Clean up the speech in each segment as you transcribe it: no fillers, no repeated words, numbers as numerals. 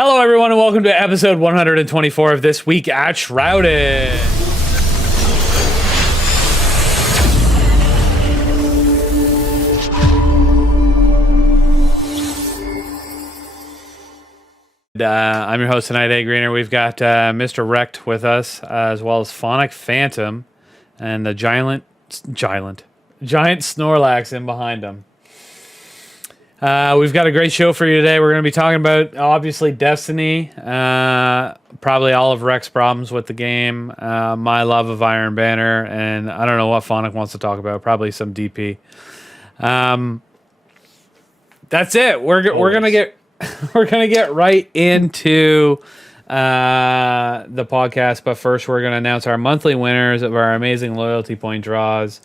Hello, everyone, and welcome to episode 124 of This Week at Shrouded. I'm your host tonight, A Greener. We've got Mr. Wrecked with us, as well as Phonic Phantom and the giant Snorlax in behind him. We've got a great show for you today. We're going to be talking about, obviously, Destiny, probably all of Rek's problems with the game, my love of Iron Banner, and I don't know what Phonic wants to talk about, probably some DP. That's it. We're gonna get right into the podcast, but first we're going to announce our monthly winners of our amazing loyalty point draws.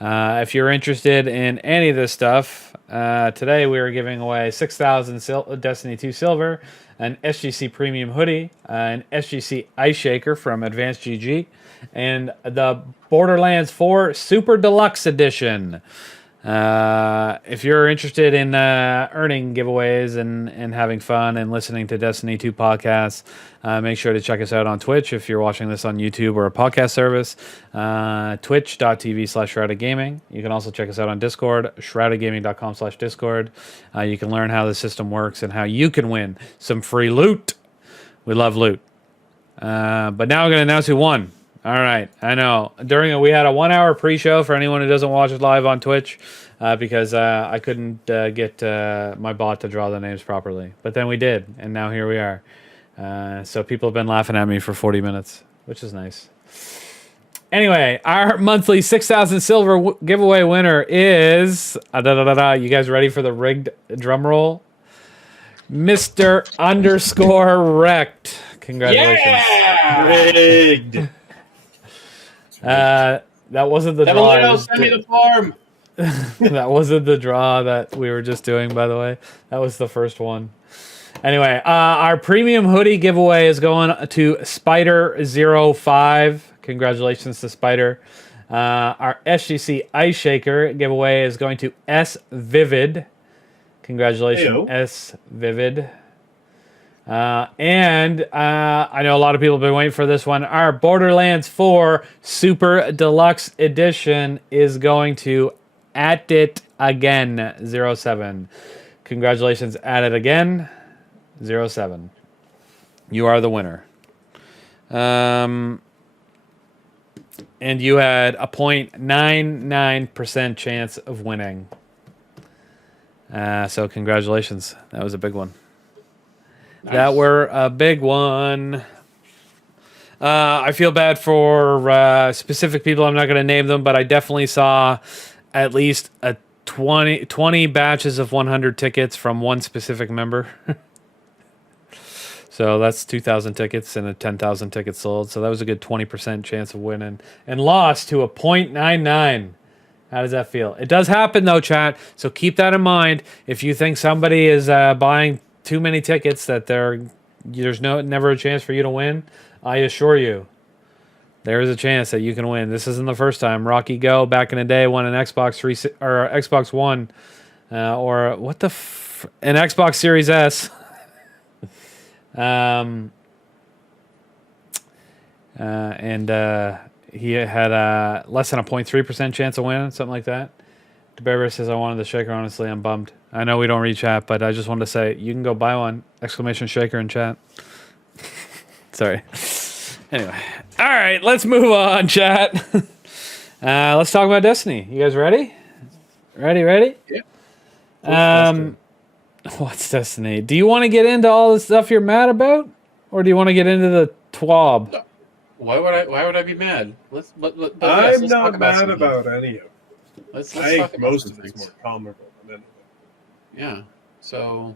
If you're interested in any of this stuff, today we are giving away 6,000 Destiny 2 Silver, an SGC Premium Hoodie, an SGC Ice Shaker from Advanced GG, and the Borderlands 4 Super Deluxe Edition. If you're interested in earning giveaways and having fun and listening to Destiny 2 podcasts, make sure to check us out on Twitch if you're watching this on YouTube or a podcast service, twitch.tv/shroudedgaming. You can also check us out on Discord, shroudedgaming.com/discord. You can learn how the system works and how you can win some free loot. We love loot. But now I'm going to announce who won. All right, I know. We had a 1 hour pre-show for anyone who doesn't watch it live on Twitch because I couldn't get my bot to draw the names properly. But then we did, and now here we are. So people have been laughing at me for 40 minutes, which is nice. Anyway, our monthly 6,000 silver giveaway winner is... You guys ready for the rigged drum roll? Mr. _ Wrecked. Congratulations. Yeah! Rigged. That wasn't the draw. Send me the form. That wasn't the draw that we were just doing, by the way. That was the first one. Anyway, our premium hoodie giveaway is going to Spider05. Congratulations to Spider. Our SGC Ice Shaker giveaway is going to S Vivid. Congratulations, Heyo. S Vivid. And I know a lot of people have been waiting for this one. Our Borderlands 4 Super Deluxe Edition is going to At It Again 07. Congratulations, At It Again 07. You are the winner. And you had a 0.99% chance of winning. So congratulations. That was a big one. Nice. That were a big one. I feel bad for specific people. I'm not going to name them, but I definitely saw at least a 20 batches of 100 tickets from one specific member. So that's 2,000 tickets and a 10,000 tickets sold. So that was a good 20% chance of winning. And lost to a 0.99. How does that feel? It does happen, though, chat. So keep that in mind. If you think somebody is buying too many tickets that there's never a chance for you to win, I assure you there is a chance that you can win. This isn't the first time. Rocky Go back in the day won an Xbox Xbox One or an Xbox Series S. And he had less than a 0.3% chance of winning, something like that. DeBear says, I wanted the shaker. Honestly, I'm bummed. I know we don't read chat, but I just wanted to say you can go buy one! Exclamation shaker in chat. Sorry. Anyway, all right, let's move on, chat. Let's talk about Destiny. You guys ready? Ready? Yeah. What's Destiny? Do you want to get into all the stuff you're mad about, or do you want to get into the TWAB? Why would I be mad? Let's I'm talk not about mad about any of it. Let's I talk think about most some of it's things. more tolerable than anything. Yeah. So,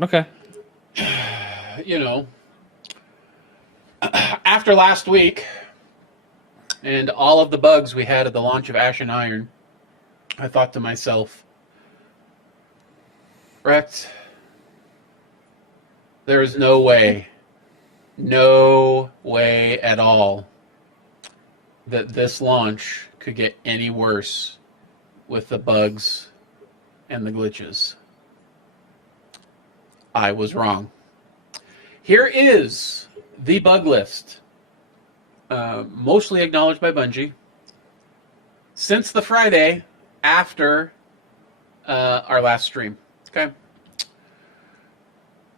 Okay. After last week and all of the bugs we had at the launch of Ashen Iron, I thought to myself, Rex, there is no way at all that this launch could get any worse with the bugs and the glitches. I was wrong. Here is the bug list, mostly acknowledged by Bungie, since the Friday after our last stream. Okay.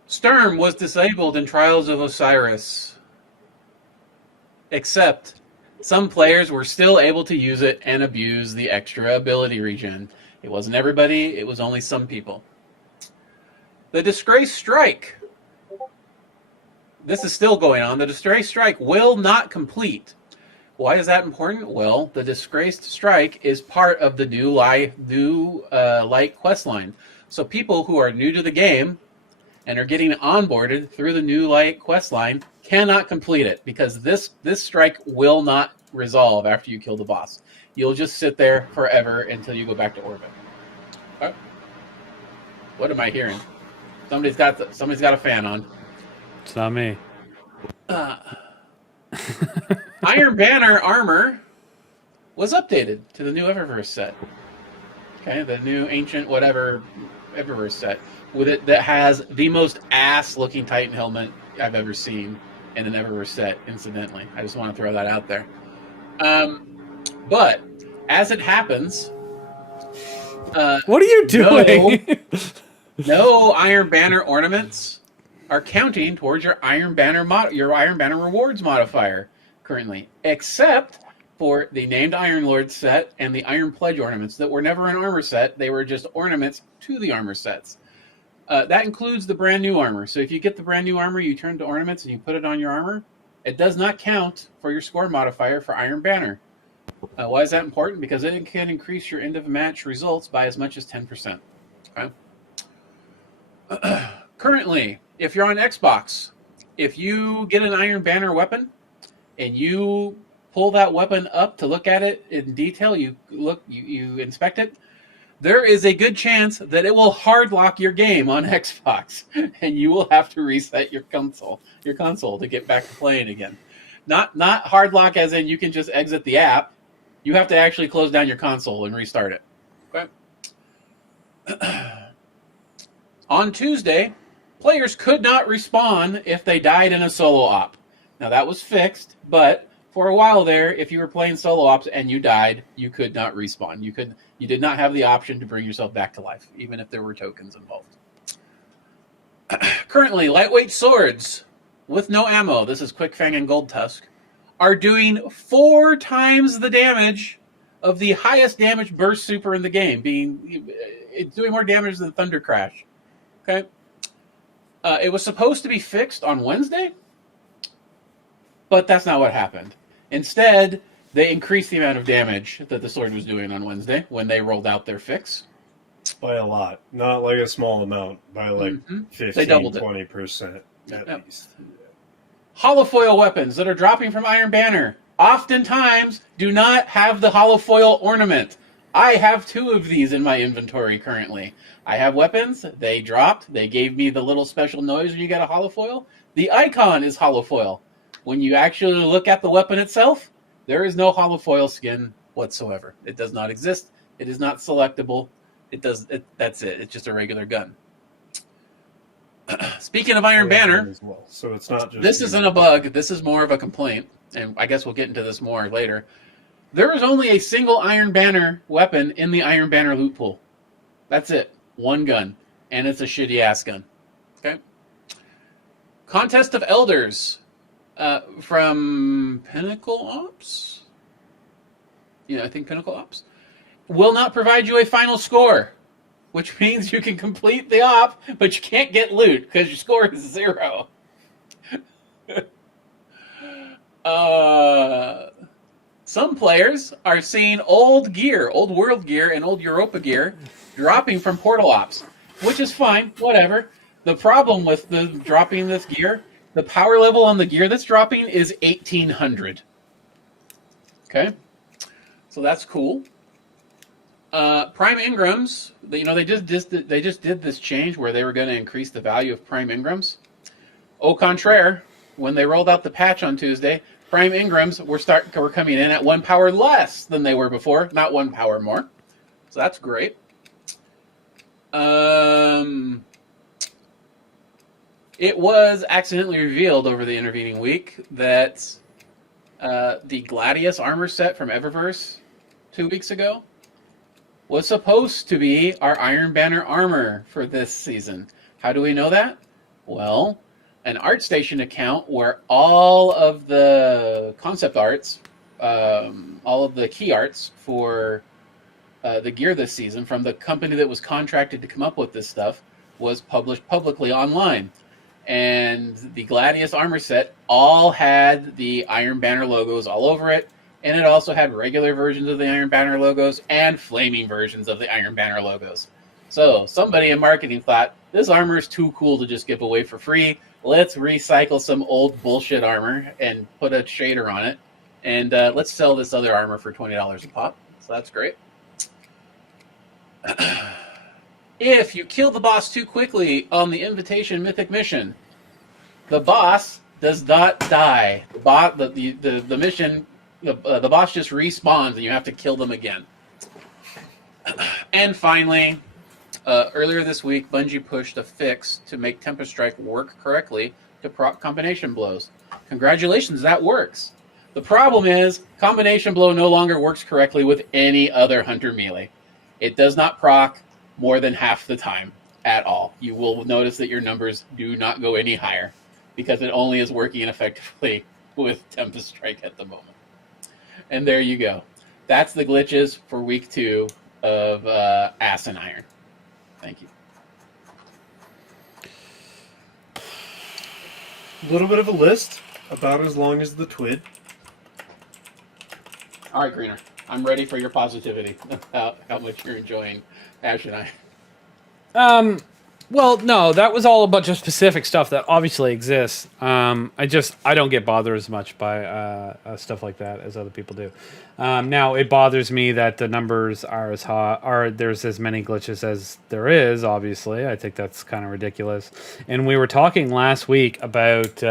Sturm was disabled in Trials of Osiris, except some players were still able to use it and abuse the extra ability regen. It wasn't everybody, it was only some people. The Disgrace Strike. This is still going on. The Disgrace Strike will not complete. Why is that important? Well, the Disgraced Strike is part of the new light quest line. So people who are new to the game and are getting onboarded through the new light quest line cannot complete it because this strike will not resolve after you kill the boss. You'll just sit there forever until you go back to orbit. Oh. What am I hearing? Somebody's got a fan on. It's not me. Iron Banner armor was updated to the new Eververse set. Okay, the new ancient whatever Eververse set with it that has the most ass-looking Titan helmet I've ever seen in an Eververse set. Incidentally, I just want to throw that out there. But as it happens, what are you doing? No Iron Banner ornaments are counting towards your Iron Banner rewards modifier currently, except for the named Iron Lord set and the Iron Pledge ornaments that were never an armor set. They were just ornaments to the armor sets. That includes the brand new armor. So if you get the brand new armor, you turn to ornaments and you put it on your armor, it does not count for your score modifier for Iron Banner. Why is that important? Because it can increase your end of match results by as much as 10%. Okay? Currently, if you're on Xbox, if you get an Iron Banner weapon and you pull that weapon up to look at it in detail, you inspect it, there is a good chance that it will hard lock your game on Xbox, and you will have to reset your console to get back to playing again. Not hard lock as in you can just exit the app. You have to actually close down your console and restart it. Okay. On Tuesday, players could not respawn if they died in a solo op. Now that was fixed, but for a while there, if you were playing solo ops and you died, you could not respawn. You did not have the option to bring yourself back to life, even if there were tokens involved. Currently, lightweight swords with no ammo, this is Quickfang and Gold Tusk, are doing 4 times the damage of the highest damage burst super in the game. It's doing more damage than Thunder Crash. Okay. It was supposed to be fixed on Wednesday, but that's not what happened. Instead, they increased the amount of damage that the sword was doing on Wednesday when they rolled out their fix. By a lot. Not like a small amount. By like 15, 20% at least. Holofoil weapons that are dropping from Iron Banner oftentimes do not have the holofoil ornament. I have 2 of these in my inventory currently. I have weapons. They dropped. They gave me the little special noise when you get a holofoil. The icon is holofoil. When you actually look at the weapon itself, there is no holofoil skin whatsoever. It does not exist. It is not selectable. That's it. It's just a regular gun. Speaking of Iron Banner, as well. So it's not just this isn't a bug. This is more of a complaint, and I guess we'll get into this more later. There is only a single Iron Banner weapon in the Iron Banner loot pool. That's it. 1 gun. And it's a shitty-ass gun. Okay? Contest of Elders from Pinnacle Ops? Yeah, I think Pinnacle Ops. Will not provide you a final score, which means you can complete the op, but you can't get loot because your score is 0. Some players are seeing old gear, old world gear, and old Europa gear dropping from Portal Ops, which is fine, whatever. The problem with the dropping this gear, the power level on the gear that's dropping is 1800. Okay, so that's cool. Prime Ingrams, they just did this change where they were going to increase the value of Prime Ingrams. Au contraire, when they rolled out the patch on Tuesday, Prime Ingrams were coming in at 1 power less than they were before, not 1 power more. So that's It was accidentally revealed over the intervening week that the Gladius armor set from Eververse 2 weeks ago was supposed to be our Iron Banner armor for this season. How do we know that? Well, an ArtStation account where all of the concept arts, all of the key arts for the gear this season from the company that was contracted to come up with this stuff was published publicly online. And the Gladius armor set all had the Iron Banner logos all over it, and it also had regular versions of the Iron Banner logos and flaming versions of the Iron Banner logos. So somebody in marketing thought, this armor is too cool to just give away for free. Let's recycle some old bullshit armor and put a shader on it, and let's sell this other armor for $20 a pop. So that's great. If you kill the boss too quickly on the Invitation Mythic Mission, the boss does not die. The mission, the boss just respawns, and you have to kill them again. And finally, earlier this week, Bungie pushed a fix to make Tempest Strike work correctly to proc combination blows. Congratulations, that works. The problem is, combination blow no longer works correctly with any other Hunter melee. It does not proc more than half the time at all. You will notice that your numbers do not go any higher because it only is working effectively with Tempest Strike at the moment. And there you go. That's the glitches for week 2 of Ashen Iron. Thank you. A little bit of a list, about as long as the TWID. All right, Greener. I'm ready for your positivity about how much you're enjoying Ashen Iron. Well, no, that was all a bunch of specific stuff that obviously exists. I don't get bothered as much by stuff like that as other people do. Now, it bothers me that the numbers are as high, or there's as many glitches as there is, obviously. I think that's kind of ridiculous. And we were talking last week about...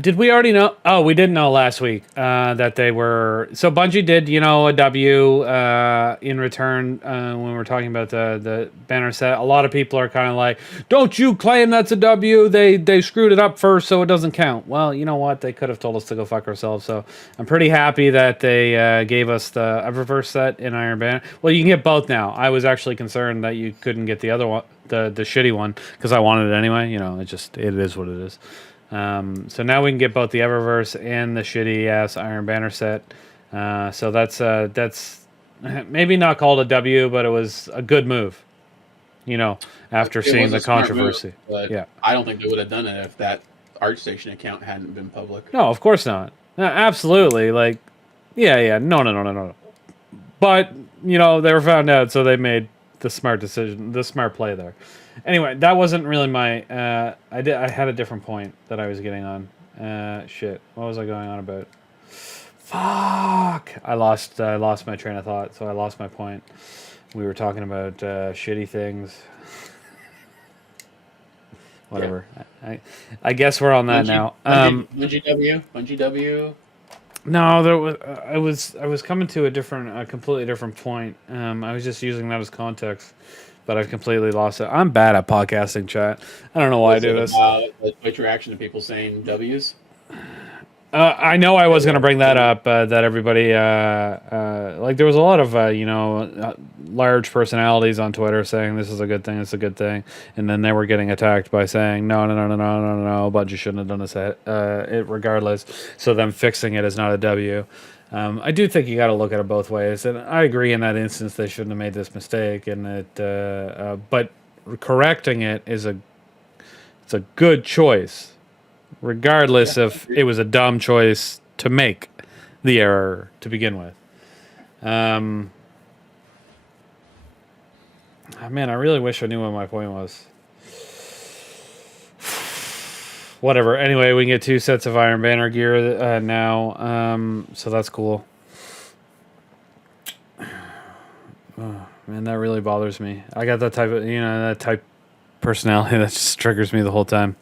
did we already know? Oh, we didn't know last week that they were... So Bungie did, a W in return when we were talking about the banner set. A lot of people are kind of like, don't you claim that's a W. They screwed it up first, so it doesn't count. Well, you know what? They could have told us to go fuck ourselves. So I'm pretty happy that they gave us the Eververse set in Iron Banner. Well, you can get both now. I was actually concerned that you couldn't get the other one, the shitty one, because I wanted it anyway. It is what it is. So now we can get both the Eververse and the shitty ass Iron Banner set. So that's maybe not called a W, but it was a good move. After seeing the controversy. Move, yeah, I don't think they would have done it if that ArtStation account hadn't been public. No, of course not. No, absolutely. No. But they were found out, so they made the smart decision, the smart play there. Anyway, that wasn't really my... I had a different point that I was getting on. Shit. What was I going on about? Fuck! I lost my train of thought, so I lost my point. We were talking about shitty things. Whatever. Yeah. I guess we're on that now. Bungie W. No, I was coming to a completely different point. I was just using that as context. But I've completely lost it. I'm bad at podcasting, chat. I don't know why I do this. What's your reaction to people saying W's? I know I was going to bring that up, that everybody... there was a lot of, large personalities on Twitter saying this is a good thing, it's a good thing. And then they were getting attacked by saying, no, Bungie shouldn't have done this regardless. So them fixing it is not a W. I do think you got to look at it both ways, and I agree in that instance they shouldn't have made this mistake, and but correcting it it's a good choice, regardless if it was a dumb choice to make the error to begin with. Man, I really wish I knew what my point was. Whatever. Anyway, we can get 2 sets of Iron Banner gear now, so that's cool. Oh, man, that really bothers me. I got that type personality that just triggers me the whole time.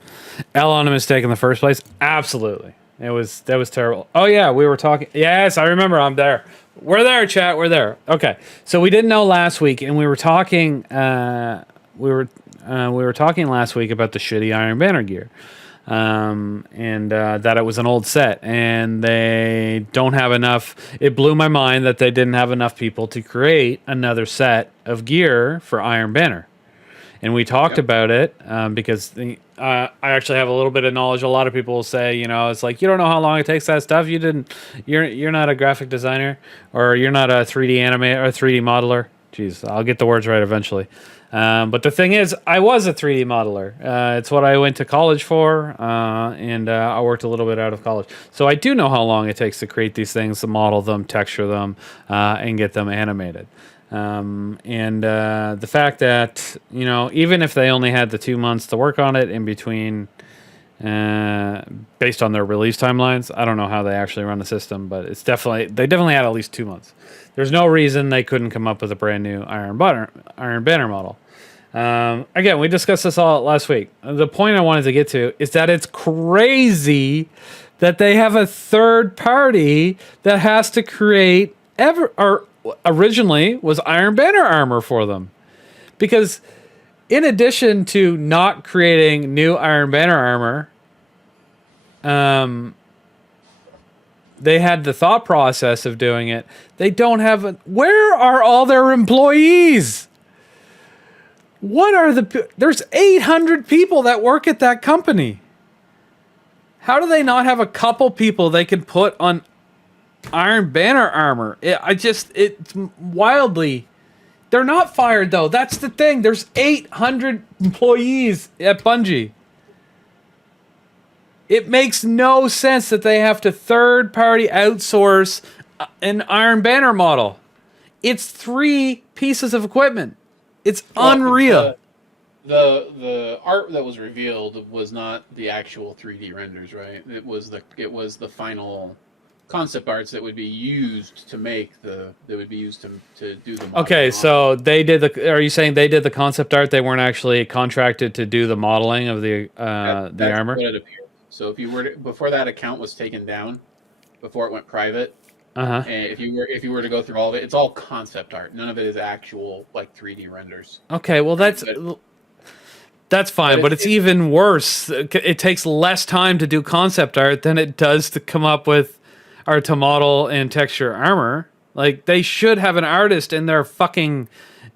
L on a mistake in the first place? Absolutely. That was terrible. Oh yeah, we were talking. Yes, I remember. I'm there. We're there, chat. We're there. Okay, so we didn't know last week, and we were talking. we were talking last week about the shitty Iron Banner gear, and that it was an old set, and they don't have enough. It blew my mind that they didn't have enough people to create another set of gear for Iron Banner. And we talked about it because I actually have a little bit of knowledge. A lot of people will say, it's like, you don't know how long it takes that stuff. You're not a graphic designer, or you're not a 3D animator or 3D modeler. Jeez, I'll get the words right eventually. But the thing is, I was a 3D modeler. It's what I went to college for, and I worked a little bit out of college. So I do know how long it takes to create these things, to model them, texture them, and get them animated. The fact that, even if they only had the 2 months to work on it in between, based on their release timelines, I don't know how they actually run the system, but they definitely had at least 2 months. There's no reason they couldn't come up with a brand new Iron Banner model. Again, we discussed this all last week. The point I wanted to get to is that it's crazy that they have a third party that has to create originally was Iron Banner armor for them. Because in addition to not creating new Iron Banner armor, they had the thought process of doing it. They don't have where are all their employees? There's 800 people that work at that company. How do they not have a couple people they can put on Iron Banner armor? It's wildly. They're not fired though. That's the thing. There's 800 employees at Bungie. It makes no sense that they have to third-party outsource an Iron Banner model. It's 3 pieces of equipment. It's unreal. The art that was revealed was not the actual 3D renders, right? It was the final concept arts that would be used to to do the model. Okay, so are you saying they did the concept art? They weren't actually contracted to do the modeling of the armor? What it appeared. So before that account was taken down, before it went private, and if you were to go through all of it, it's all concept art. None of it is actual 3D renders. Okay, well that's fine, but it's even worse. It takes less time to do concept art than it does to come up with or to model and texture armor. Like, they should have an artist in their fucking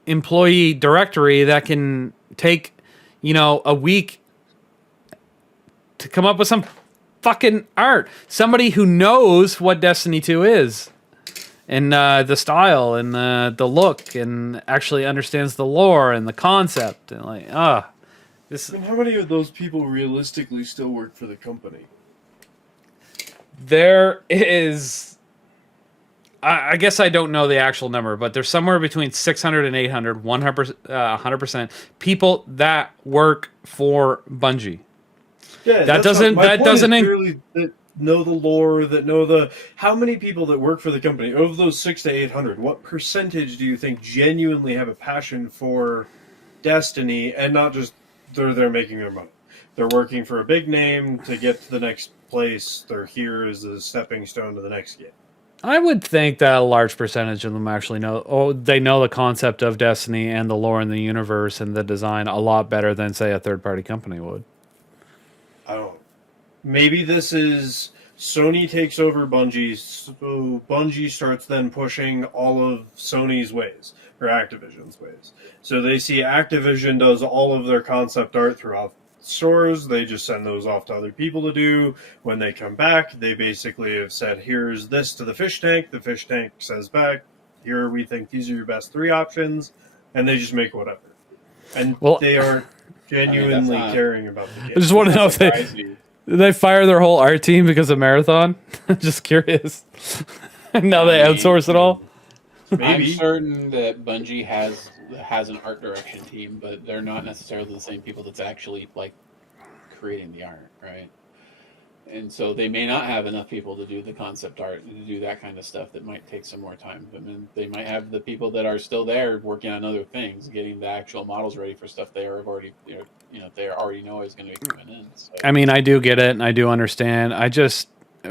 employee directory that can take, a week to come up with some fucking art. Somebody who knows what Destiny 2 is, and the style, and the look, and actually understands the lore and the concept, and how many of those people realistically still work for the company? There is, I guess I don't know the actual number, but there's somewhere between 600 and 800, 100% people that work for Bungie. Yeah, that doesn't that know the lore, that know how many people that work for the company of those 600 to 800. What percentage do you think genuinely have a passion for Destiny and not just they're there making their money? They're working for a big name to get to the next place. They're here as a stepping stone to the next game. I would think that a large percentage of them actually they know the concept of Destiny and the lore in the universe and the design a lot better than, say, a third-party company would. I don't know. Maybe this is Sony takes over Bungie, so Bungie starts then pushing all of Sony's ways, or Activision's ways. So they see Activision does all of their concept art throughout stores, they just send those off to other people to do. When they come back, they basically have said, here's this to the fish tank. The fish tank says back, here, we think these are your best 3 options, and they just make whatever. And they are genuinely caring about the game. I just want to know if they fire their whole art team because of Marathon. Just curious. Now they outsource it all. Maybe. I'm certain that Bungie has an art direction team, but they're not necessarily the same people that's actually creating the art, right? And so they may not have enough people to do the concept art and to do that kind of stuff. That might take some more time. I mean, they might have the people that are still there working on other things, getting the actual models ready for stuff they are already, they already know is going to be coming in. So. I mean, I do get it and I do understand. I just,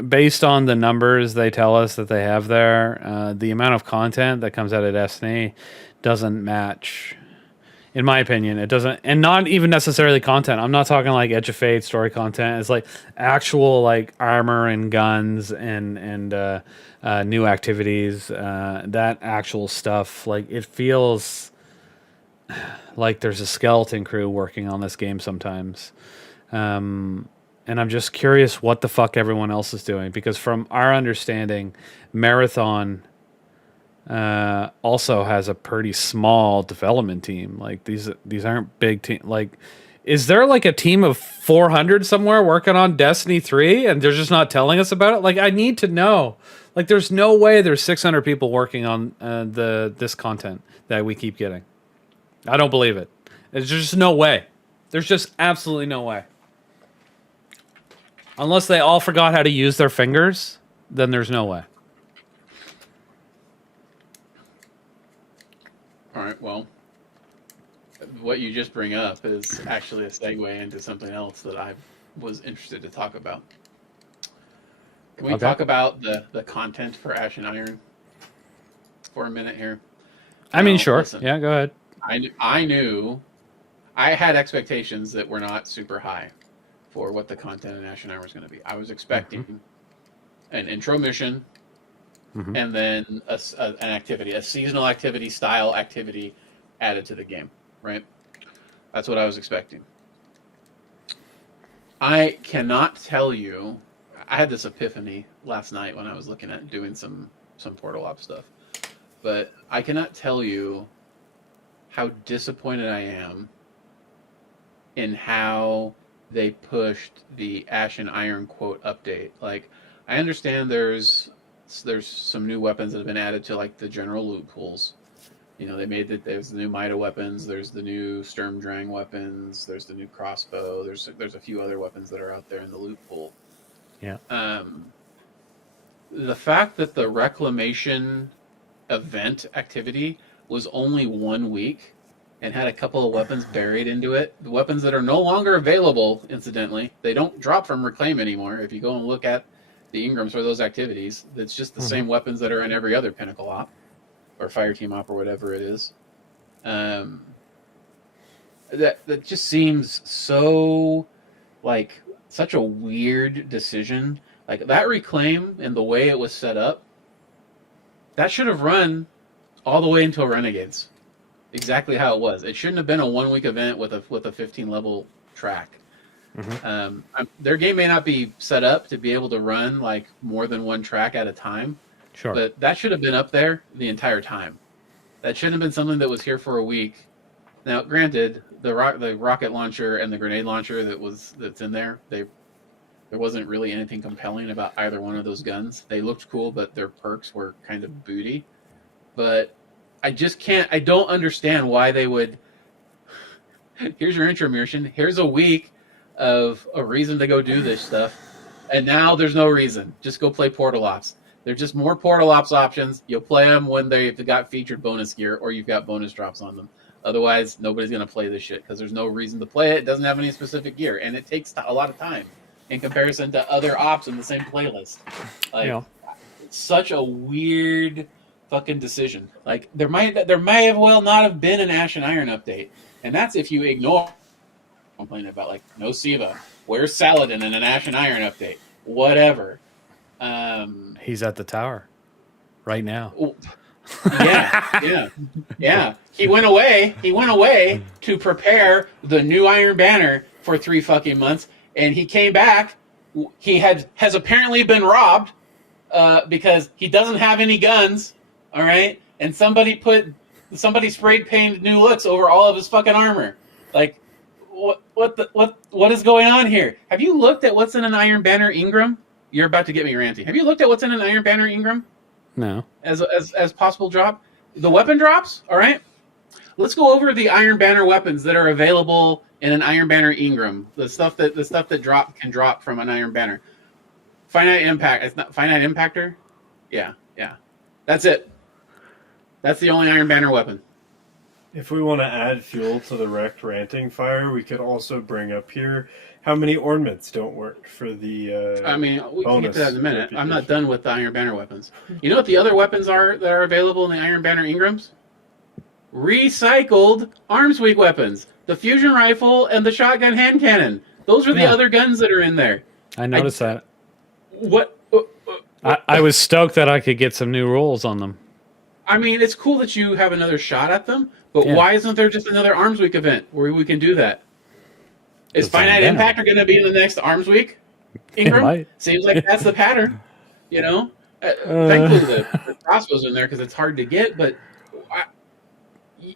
based on the numbers they tell us that they have there, the amount of content that comes out of Destiny doesn't match. In my opinion, it doesn't, and not even necessarily content. I'm not talking like Edge of Fate story content. It's like actual like armor and guns and new activities. That actual stuff, like it feels like there's a skeleton crew working on this game sometimes. And I'm just curious what the fuck everyone else is doing, because from our understanding, Marathon also has a pretty small development team. Like these aren't big team. Like, is there like a team of 400 somewhere working on Destiny 3 and they're just not telling us about it? Like, I need to know. Like, there's no way there's 600 people working on this content that we keep getting. I don't believe it. There's just no way. There's just absolutely no way. Unless they all forgot how to use their fingers, then there's no way. All right, well, what you just bring up is actually a segue into something else that I was interested to talk about. Can we talk about the content for Ashen Iron for a minute here? I mean, sure. Listen, Yeah, go ahead. I knew I had expectations that were not super high for what the content in Ashen Iron was going to be. I was expecting an intro mission, and then an activity, a seasonal activity style activity added to the game, right? That's what I was expecting. I cannot tell you, I had this epiphany last night when I was looking at doing some Portal Ops stuff, but I cannot tell you how disappointed I am in how they pushed the Ashen Iron quote update. Like, I understand there's some new weapons that have been added to like the general loot pools. You know, they made that there's the new Mida weapons, there's the new Sturm Drang weapons, there's the new crossbow, there's a few other weapons that are out there in the loot pool. Yeah. The fact that the Reclamation event activity was only 1 week and had a couple of weapons buried into it, the weapons that are no longer available, incidentally, they don't drop from Reclaim anymore. If you go and look at the Ingrams for those activities, it's just the same weapons that are in every other Pinnacle op or Fireteam op or whatever it is. That just seems so like such a weird decision. Like that Reclaim and the way it was set up, that should have run all the way until Renegades. Exactly how it was. It shouldn't have been a 1 week event with a 15 level track. Their game may not be set up to be able to run like more than one track at a time. Sure. But that should have been up there the entire time. That shouldn't have been something that was here for a week. Now, granted, the rocket launcher and the grenade launcher that's in there, there wasn't really anything compelling about either one of those guns. They looked cool, but their perks were kind of booty. But I don't understand why they would. Here's your intro mission. Here's a week of a reason to go do this stuff, and now there's no reason. Just go play Portal Ops. They're just more Portal Ops options. You'll play them when they've got featured bonus gear or you've got bonus drops on them. Otherwise, nobody's going to play this shit because there's no reason to play it. It doesn't have any specific gear, and it takes a lot of time in comparison to other ops in the same playlist. Like, it's such a weird fucking decision. Like, there may have well not have been an Ashen Iron update, and that's if you ignore complaining about like no Siva, where's Saladin in an Ashen Iron update, whatever. He's at the tower right now. Yeah. He went away to prepare the new Iron Banner for 3 fucking months, and he came back. He has apparently been robbed because he doesn't have any guns. All right, and somebody sprayed painted new looks over all of his fucking armor. Like, what is going on here? Have you looked at what's in an Iron Banner Ingram? You're about to get me ranty. Have you looked at what's in an Iron Banner Ingram? No. As possible drop? The weapon drops, all right? Let's go over the Iron Banner weapons that are available in an Iron Banner Ingram. The stuff that can drop from an Iron Banner. Finite impact. It's not finite impactor? Yeah. That's it. That's the only Iron Banner weapon. If we want to add fuel to the wrecked ranting fire, we could also bring up here how many ornaments don't work for the we can get to that in a minute. I'm not done with the Iron Banner weapons. You know what the other weapons are that are available in the Iron Banner Ingrams? recycled Arms Week weapons. The fusion rifle and the shotgun hand cannon. Those are the Yeah. other guns that are in there. I noticed that. What? I was stoked that I could get some new rules on them. I mean, it's cool that you have another shot at them, but Yeah. why isn't there just another Arms Week event where we can do that? Is It's Finite on Impact are going to be in the next Arms Week? Ingram? might. Seems like that's the pattern. You know? Thankfully, the crossbows in there because it's hard to get, but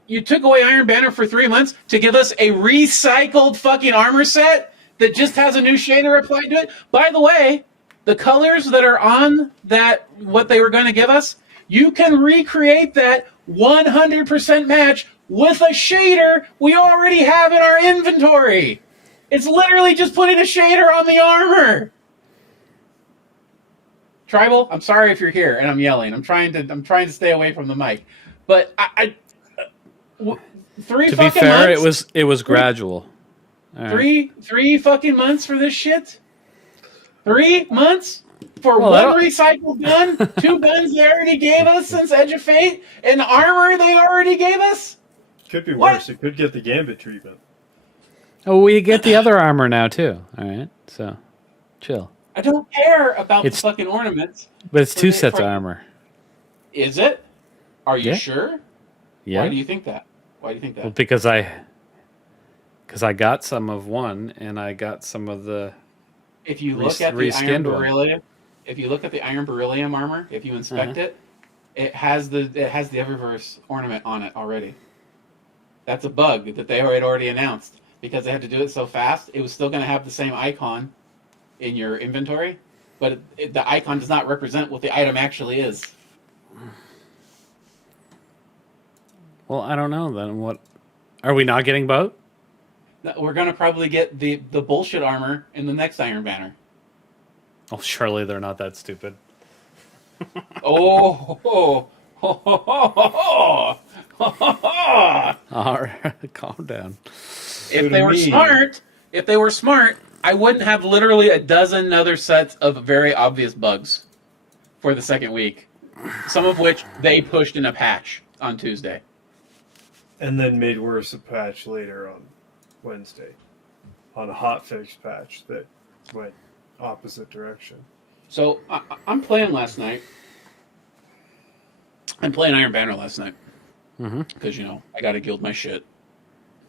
you took away Iron Banner for 3 months to give us a recycled fucking armor set that just has a new shader applied to it. By the way, the colors that are on that, what they were going to give us, you can recreate that 100% match with a shader we already have in our inventory. It's literally just putting a shader on the armor. Tribal, I'm sorry if you're here and I'm yelling. I'm trying to stay away from the mic, but three To be fucking fair, months? it was gradual. All right. Three fucking months for this shit? 3 months for Well, one recycled gun? 2 guns they already gave us since Edge of Fate? And armor they already gave us? Could be What? worse. It could get the Gambit treatment. Oh, we get the other armor now too. All right, so chill. I don't care about It's- the fucking ornaments. But it's 2 the- sets for- of armor. Is it? Are you Yeah. sure? Yeah. Why do you think that? Why do you think that? Well, because I got some of one and I got some of the. If you look at the Iron reskinned one. Beryllium, if you look at the Iron Beryllium armor, if you inspect it, it has the Eververse ornament on it already. That's a bug that they had already announced because they had to do it so fast. It was still going to have the same icon in your inventory, but the icon does not represent what the item actually is. Well, I don't know then. What are we not getting both? We're going to probably get the bullshit armor in the next Iron Banner. Oh, surely they're not that stupid. Oh, All right, calm down. if they were smart, I wouldn't have literally a dozen other sets of very obvious bugs for the second week. Some of which they pushed in a patch on Tuesday. And then made worse a patch later on Wednesday. On a hotfix patch that went opposite direction. So I'm playing last night. I'm playing Iron Banner last night. Because, I got to guild my shit.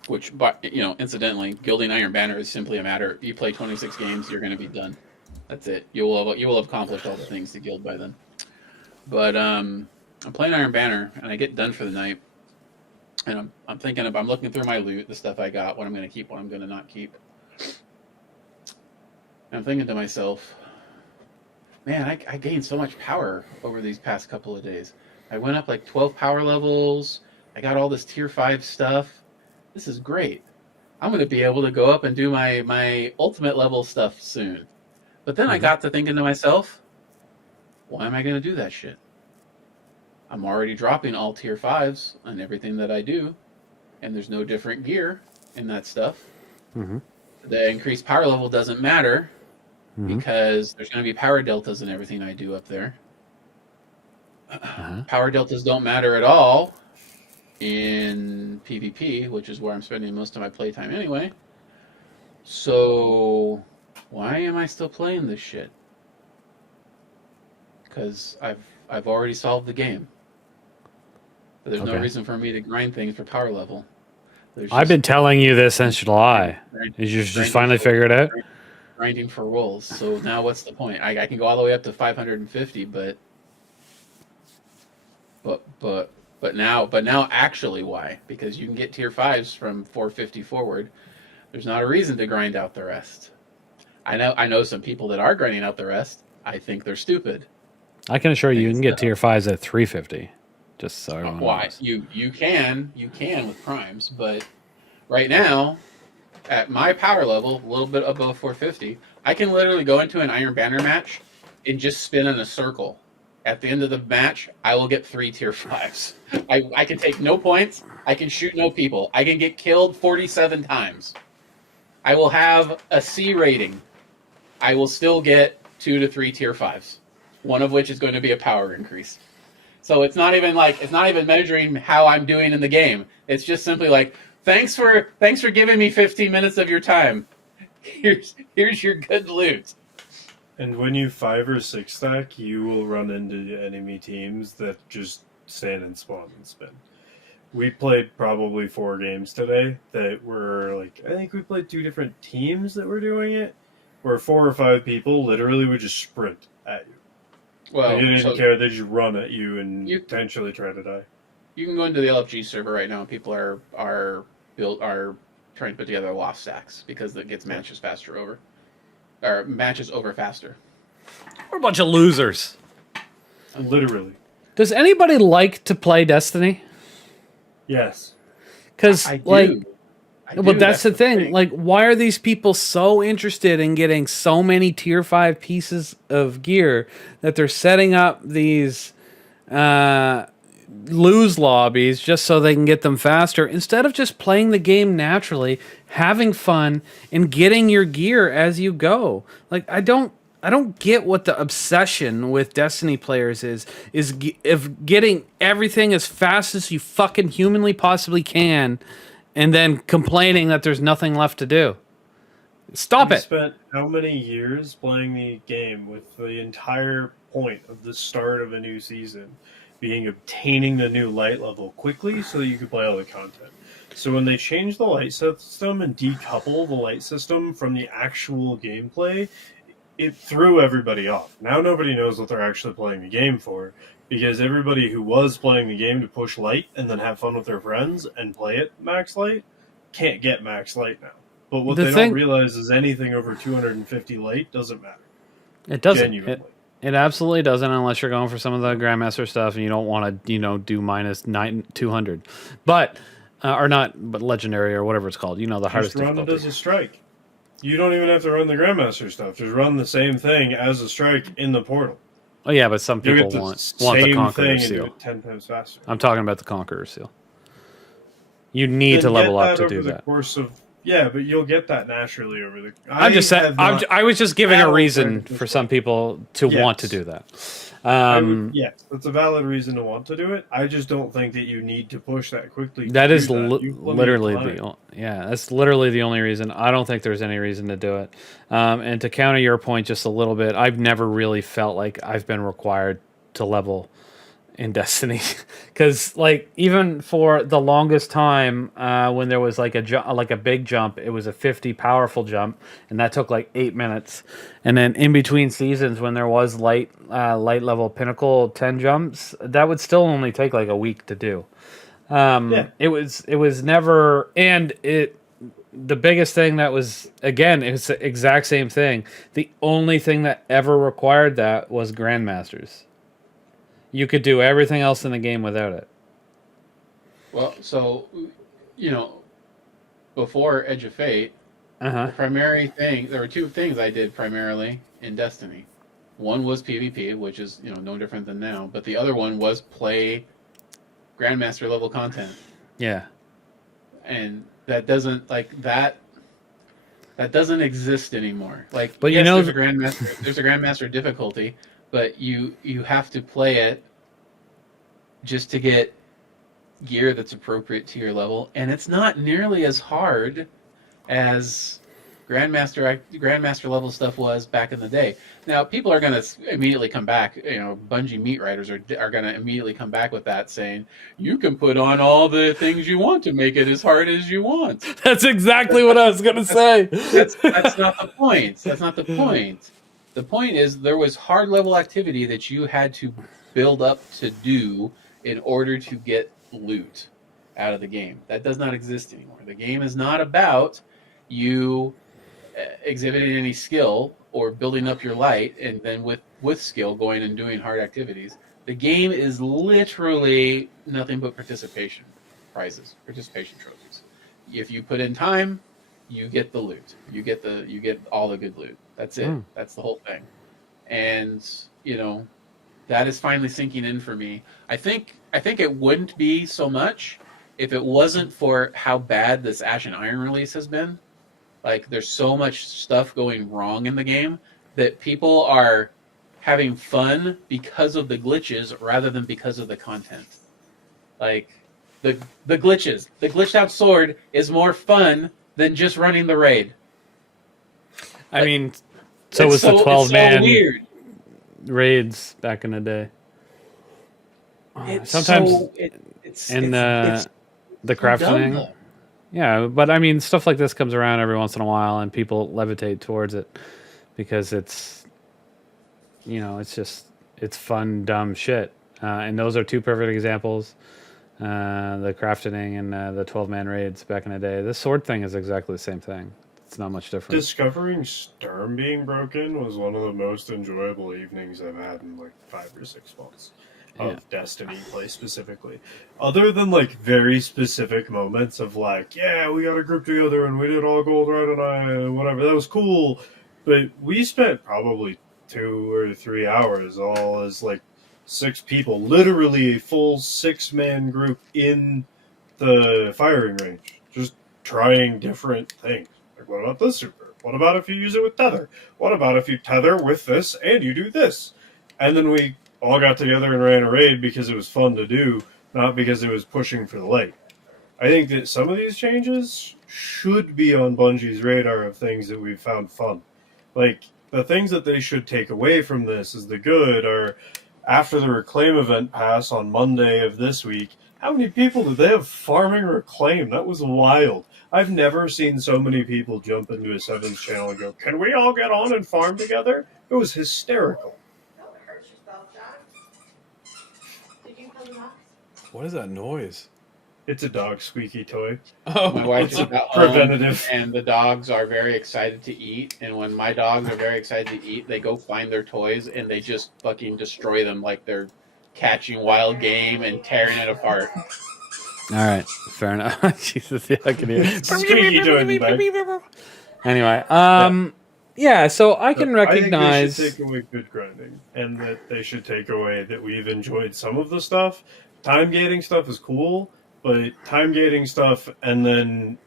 Which, incidentally, guilding Iron Banner is simply a matter. You play 26 games, you're going to be done. That's it. You will have accomplished all the things to guild by then. But I'm playing Iron Banner, and I get done for the night. And I'm looking through my loot, the stuff I got, what I'm going to keep, what I'm going to not keep. And I'm thinking to myself, man, I gained so much power over these past couple of days. I went up like 12 power levels. I got all this tier 5 stuff. This is great. I'm going to be able to go up and do my ultimate level stuff soon. But then I got to thinking to myself, why am I going to do that shit? I'm already dropping all tier 5s on everything that I do, and there's no different gear in that stuff. The increased power level doesn't matter because there's going to be power deltas in everything I do up there. Power deltas don't matter at all in PvP, which is where I'm spending most of my playtime anyway. So why am I still playing this shit? Because I've already solved the game. There's no reason for me to grind things for power level. I've been telling you this since July. Did you just finally figure it out? Grinding for rolls. So now what's the point? I can go all the way up to 550, but now actually why? Because you can get tier 5s from 450 forward. There's not a reason to grind out the rest. I know some people that are grinding out the rest. I think they're stupid. I can assure you can get tier 5s at 350. Just so everyone knows. You can with primes, but right now, at my power level, a little bit above 450, I can literally go into an Iron Banner match and just spin in a circle. At the end of the match, I will get 3 tier 5s. I can take no points. I can shoot no people. I can get killed 47 times. I will have a C rating. I will still get 2 to 3 tier 5s. One of which is going to be a power increase. So it's not even measuring how I'm doing in the game. It's just simply like, thanks for giving me 15 minutes of your time. Here's your good loot. And when you 5 or 6 stack, you will run into enemy teams that just stand and spawn and spin. We played probably 4 games today that were like, I think we played 2 different teams that were doing it, where 4 or 5 people literally would just sprint at you. Well, they didn't care; they just run at you and potentially try to die. You can go into the LFG server right now, and people are trying to put together loft stacks because it gets matches faster faster. We're a bunch of losers. Literally. Does anybody like to play Destiny? Yes. Because but that's the thing. thing. Like, why are these people so interested in getting so many tier 5 pieces of gear that they're setting up these lose lobbies just so they can get them faster instead of just playing the game naturally, having fun, and getting your gear as you go? Like, I don't get what the obsession with Destiny players is getting everything as fast as you fucking humanly possibly can, and then complaining that there's nothing left to do. Stop it. Spent how many years playing the game with the entire point of the start of a new season being obtaining the new light level quickly so that you could play all the content. So when they change the light system and decouple the light system from the actual gameplay, it threw everybody off. Now nobody knows what they're actually playing the game for, because everybody who was playing the game to push light and then have fun with their friends and play it max light can't get max light now. But what they don't realize is anything over 250 light doesn't matter. It doesn't. It absolutely doesn't, unless you're going for some of the Grandmaster stuff and you don't want to, do minus 200. But legendary or whatever it's called. The hardest difficulty. Just run it as a strike. You don't even have to run the Grandmaster stuff. Just run the same thing as a strike in the portal. Oh yeah, but some people want the Conqueror seal. 10 times faster. I'm talking about the Conqueror seal. You need to level up to do that. But you'll get that naturally over the. I'm just saying. I was just giving a reason for some people to want to do that. Yes, that's a valid reason to want to do it. I just don't think that you need to push that quickly. That is literally that's literally the only reason. I don't think there's any reason to do it. And to counter your point just a little bit, I've never really felt like I've been required to level in Destiny, because even for the longest time, when there was like a big jump, it was a 50 powerful jump, and that took 8 minutes. And then in between seasons, when there was light level pinnacle 10 jumps, that would still only take a week to do. It was never, and the biggest thing that was, again, it was the exact same thing. The only thing that ever required that was Grandmasters. You could do everything else in the game without it. Well, so, before Edge of Fate, the primary thing, there were 2 things I did primarily in Destiny. One was PvP, which is, no different than now, but the other one was play Grandmaster level content. Yeah. And that doesn't, that doesn't exist anymore. But there's a Grandmaster difficulty, but you have to play it just to get gear that's appropriate to your level, and it's not nearly as hard as Grandmaster level stuff was back in the day. Now, people are going to immediately come back. Bungie meat writers are going to immediately come back with that, saying you can put on all the things you want to make it as hard as you want. That's exactly what I was going to say. That's not the point. That's not the point. The point is there was hard level activity that you had to build up to do in order to get loot out of the game. That does not exist anymore. The game is not about you exhibiting any skill or building up your light and then with skill going and doing hard activities. The game is literally nothing but participation prizes, participation trophies. If you put in time, you get the loot. You get all the good loot. That's it. That's the whole thing. And, that is finally sinking in for me. I think it wouldn't be so much if it wasn't for how bad this Ashen Iron release has been. There's so much stuff going wrong in the game that people are having fun because of the glitches rather than because of the content. Like the glitches, the glitched out sword is more fun than just running the raid. I mean, so was the 12-man weird. raids back in the day. It's Sometimes it's the crafting. dumb, Yeah, but I mean, stuff like this comes around every once in a while, and people levitate towards it because it's, it's fun, dumb shit. And those are two perfect examples. The crafting and the 12-man raids back in the day. This sword thing is exactly the same thing. It's not much different. Discovering Sturm being broken was one of the most enjoyable evenings I've had in like 5 or 6 months of Destiny play specifically. Other than like very specific moments of like, yeah, we got a group together and we did all gold red and I whatever, that was cool. But we spent probably 2 or 3 hours all as like 6 people, literally a full 6-man group in the firing range, just trying different things. Like, what about this super? What about if you use it with tether? What about if you tether with this and you do this? And then we all got together and ran a raid because it was fun to do, not because it was pushing for the light. I think that some of these changes should be on Bungie's radar of things that we've found fun. Like, the things that they should take away from this as the good are, after the Reclaim event pass on Monday of this week, how many people did they have farming Reclaim? That was wild. I've never seen so many people jump into a Sevens channel and go, can we all get on and farm together? It was hysterical. What is that noise? It's a dog squeaky toy. Oh, my wife is about preventative. And the dogs are very excited to eat. And when my dogs are very excited to eat, they go find their toys and they just fucking destroy them like they're catching wild game and tearing it apart. All right, fair enough. Jesus, yeah, I can hear. Squeaky toy in the back. Anyway, yeah, so I can recognize. I think they should take away good grinding, and that they should take away that we've enjoyed some of the stuff. Time gating stuff is cool, but time gating stuff and then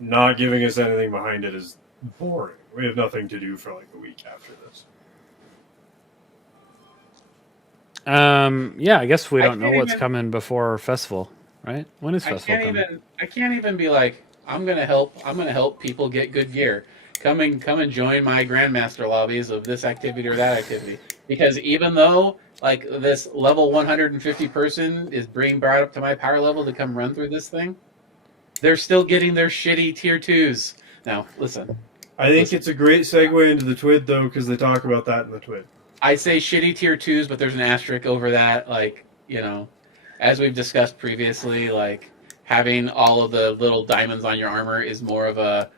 not giving us anything behind it is boring. We have nothing to do for like a week after this. Yeah, I guess we don't know what's coming before festival, right? When is festival coming? I can't even be like, I'm gonna help people get good gear. Come and join my grandmaster lobbies of this activity or that activity. Because even though like this level 150 person is being brought up to my power level to come run through this thing, they're still getting their shitty tier 2s. Now, listen. I think it's a great segue into the TWID though, because they talk about that in the TWID. I say shitty tier 2s, but there's an asterisk over that. Like, as we've discussed previously, like having all of the little diamonds on your armor is more of a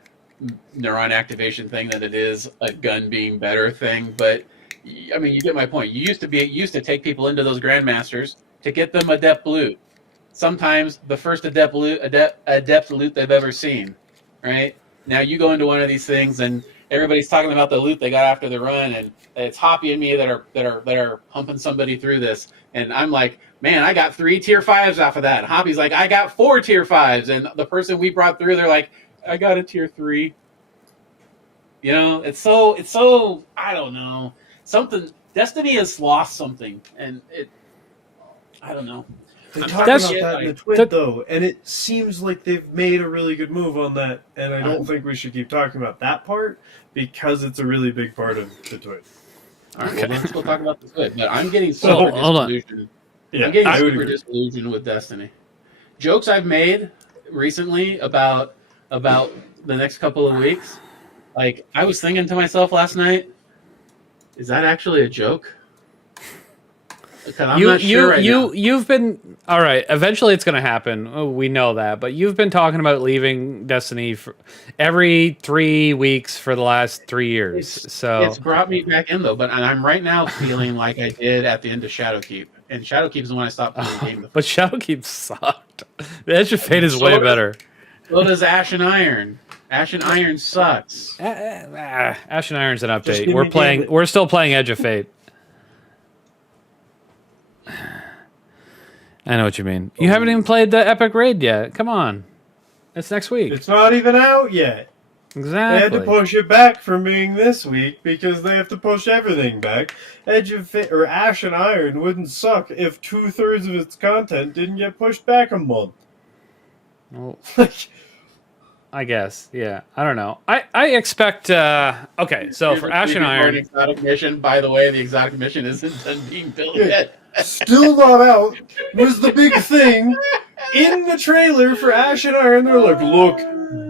neuron activation thing than it is a gun being better thing. But I mean, you get my point. You used to take people into those grandmasters to get them adept loot. Sometimes the first adept loot they've ever seen. Right now, you go into one of these things and everybody's talking about the loot they got after the run, and it's Hoppy and me that are pumping somebody through this, and I'm like, man, I got 3 tier 5s off of that. And Hoppy's like, I got 4 tier 5s, and the person we brought through, they're like, I got a tier 3. It's so I don't know. Something Destiny has lost something, and I don't know. They talk about that in the TWID though, and it seems like they've made a really good move on that, and I don't think we should keep talking about that part because it's a really big part of the TWID. All right, well, let's go talk about the TWID. But I'm getting super disillusioned. Yeah, I'm getting super disillusioned with Destiny. Jokes I've made recently about the next couple of weeks. Like, I was thinking to myself last night, is that actually a joke? I'm not sure right now. You've been all right. Eventually, it's going to happen. Oh, we know that, but you've been talking about leaving Destiny for every 3 weeks for the last 3 years. It's brought me back in though. But I'm right now feeling like I did at the end of Shadowkeep, and Shadowkeep is when I stopped playing the game. But Shadowkeep sucked. The Edge of Fate is way better. So does Ashen Iron. Ashen Iron sucks. Ashen Iron's an update. We're still playing Edge of Fate. I know what you mean. You haven't even played the Epic Raid yet. Come on. It's next week. It's not even out yet. They had to Exactly. push it back from being this week because they have to push everything back. Ashen Iron wouldn't suck if 2/3 of its content didn't get pushed back a month. Well, Like, I guess. Yeah. I don't know. I expect. Okay. So for Ashen Iron, Exotic mission. By the way, the exotic mission isn't done being built yet. still not out was the big thing in the trailer for Ashen Iron. They're like, look,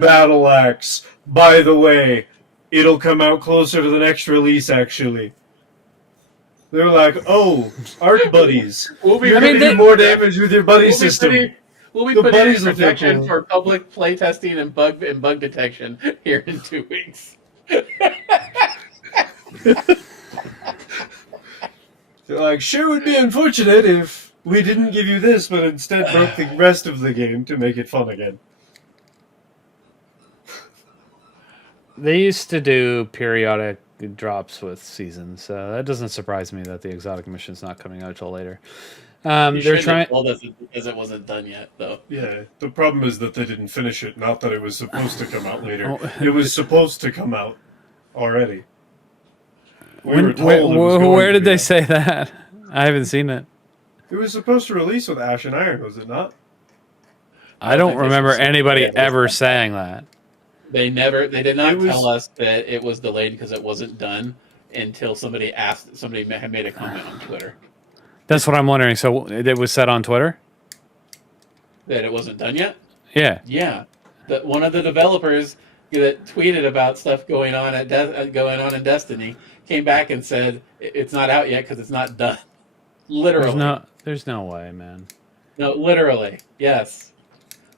Battle Axe. By the way, it'll come out closer to the next release, actually. They're like, oh, Arc Buddies. We'll be You're I mean, gonna do they- more damage with your buddy system. We'll be The putting in buddies will feel protection cool. for public playtesting and bug detection here in 2 weeks. They're like, sure would be unfortunate if we didn't give you this, but instead broke the rest of the game to make it fun again. they used to do periodic drops with seasons, so that doesn't surprise me that the exotic mission's not coming out till later. You They're shouldn't trying. have told us it because it wasn't done yet, though. Yeah, the problem is that they didn't finish it, not that it was supposed to come out later. Oh. It was supposed to come out already. We When- were told it was going where to did be they out. say that? I haven't seen it. It was supposed to release with Ashen Iron, was it not? I don't think this remember was- anybody yeah, it was ever not. saying that. They did not It was- tell us that it was delayed because it wasn't done until somebody had made a comment on Twitter That's what I'm wondering. So it was said on Twitter? that it wasn't done yet. Yeah. Yeah, one of the developers that tweeted about stuff going on in Destiny came back and said it's not out yet because it's not done. Literally, There's no way, man. no, literally, yes.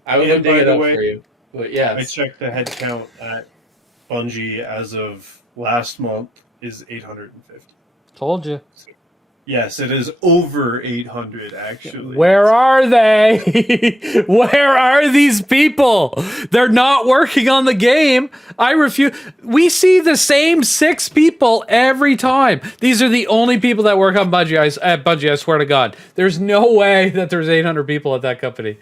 I would And dig by it the up way, for you, but I yes, checked the head count at Bungie as of last month is 850. Told you. Yes, it is over 800 actually. Where are they? Where are these people? They're not working on the game. I refuse. We see the same 6 people every time. These are the only people that work on Bungie. At Bungie, I swear to God. There's no way that there's 800 people at that company.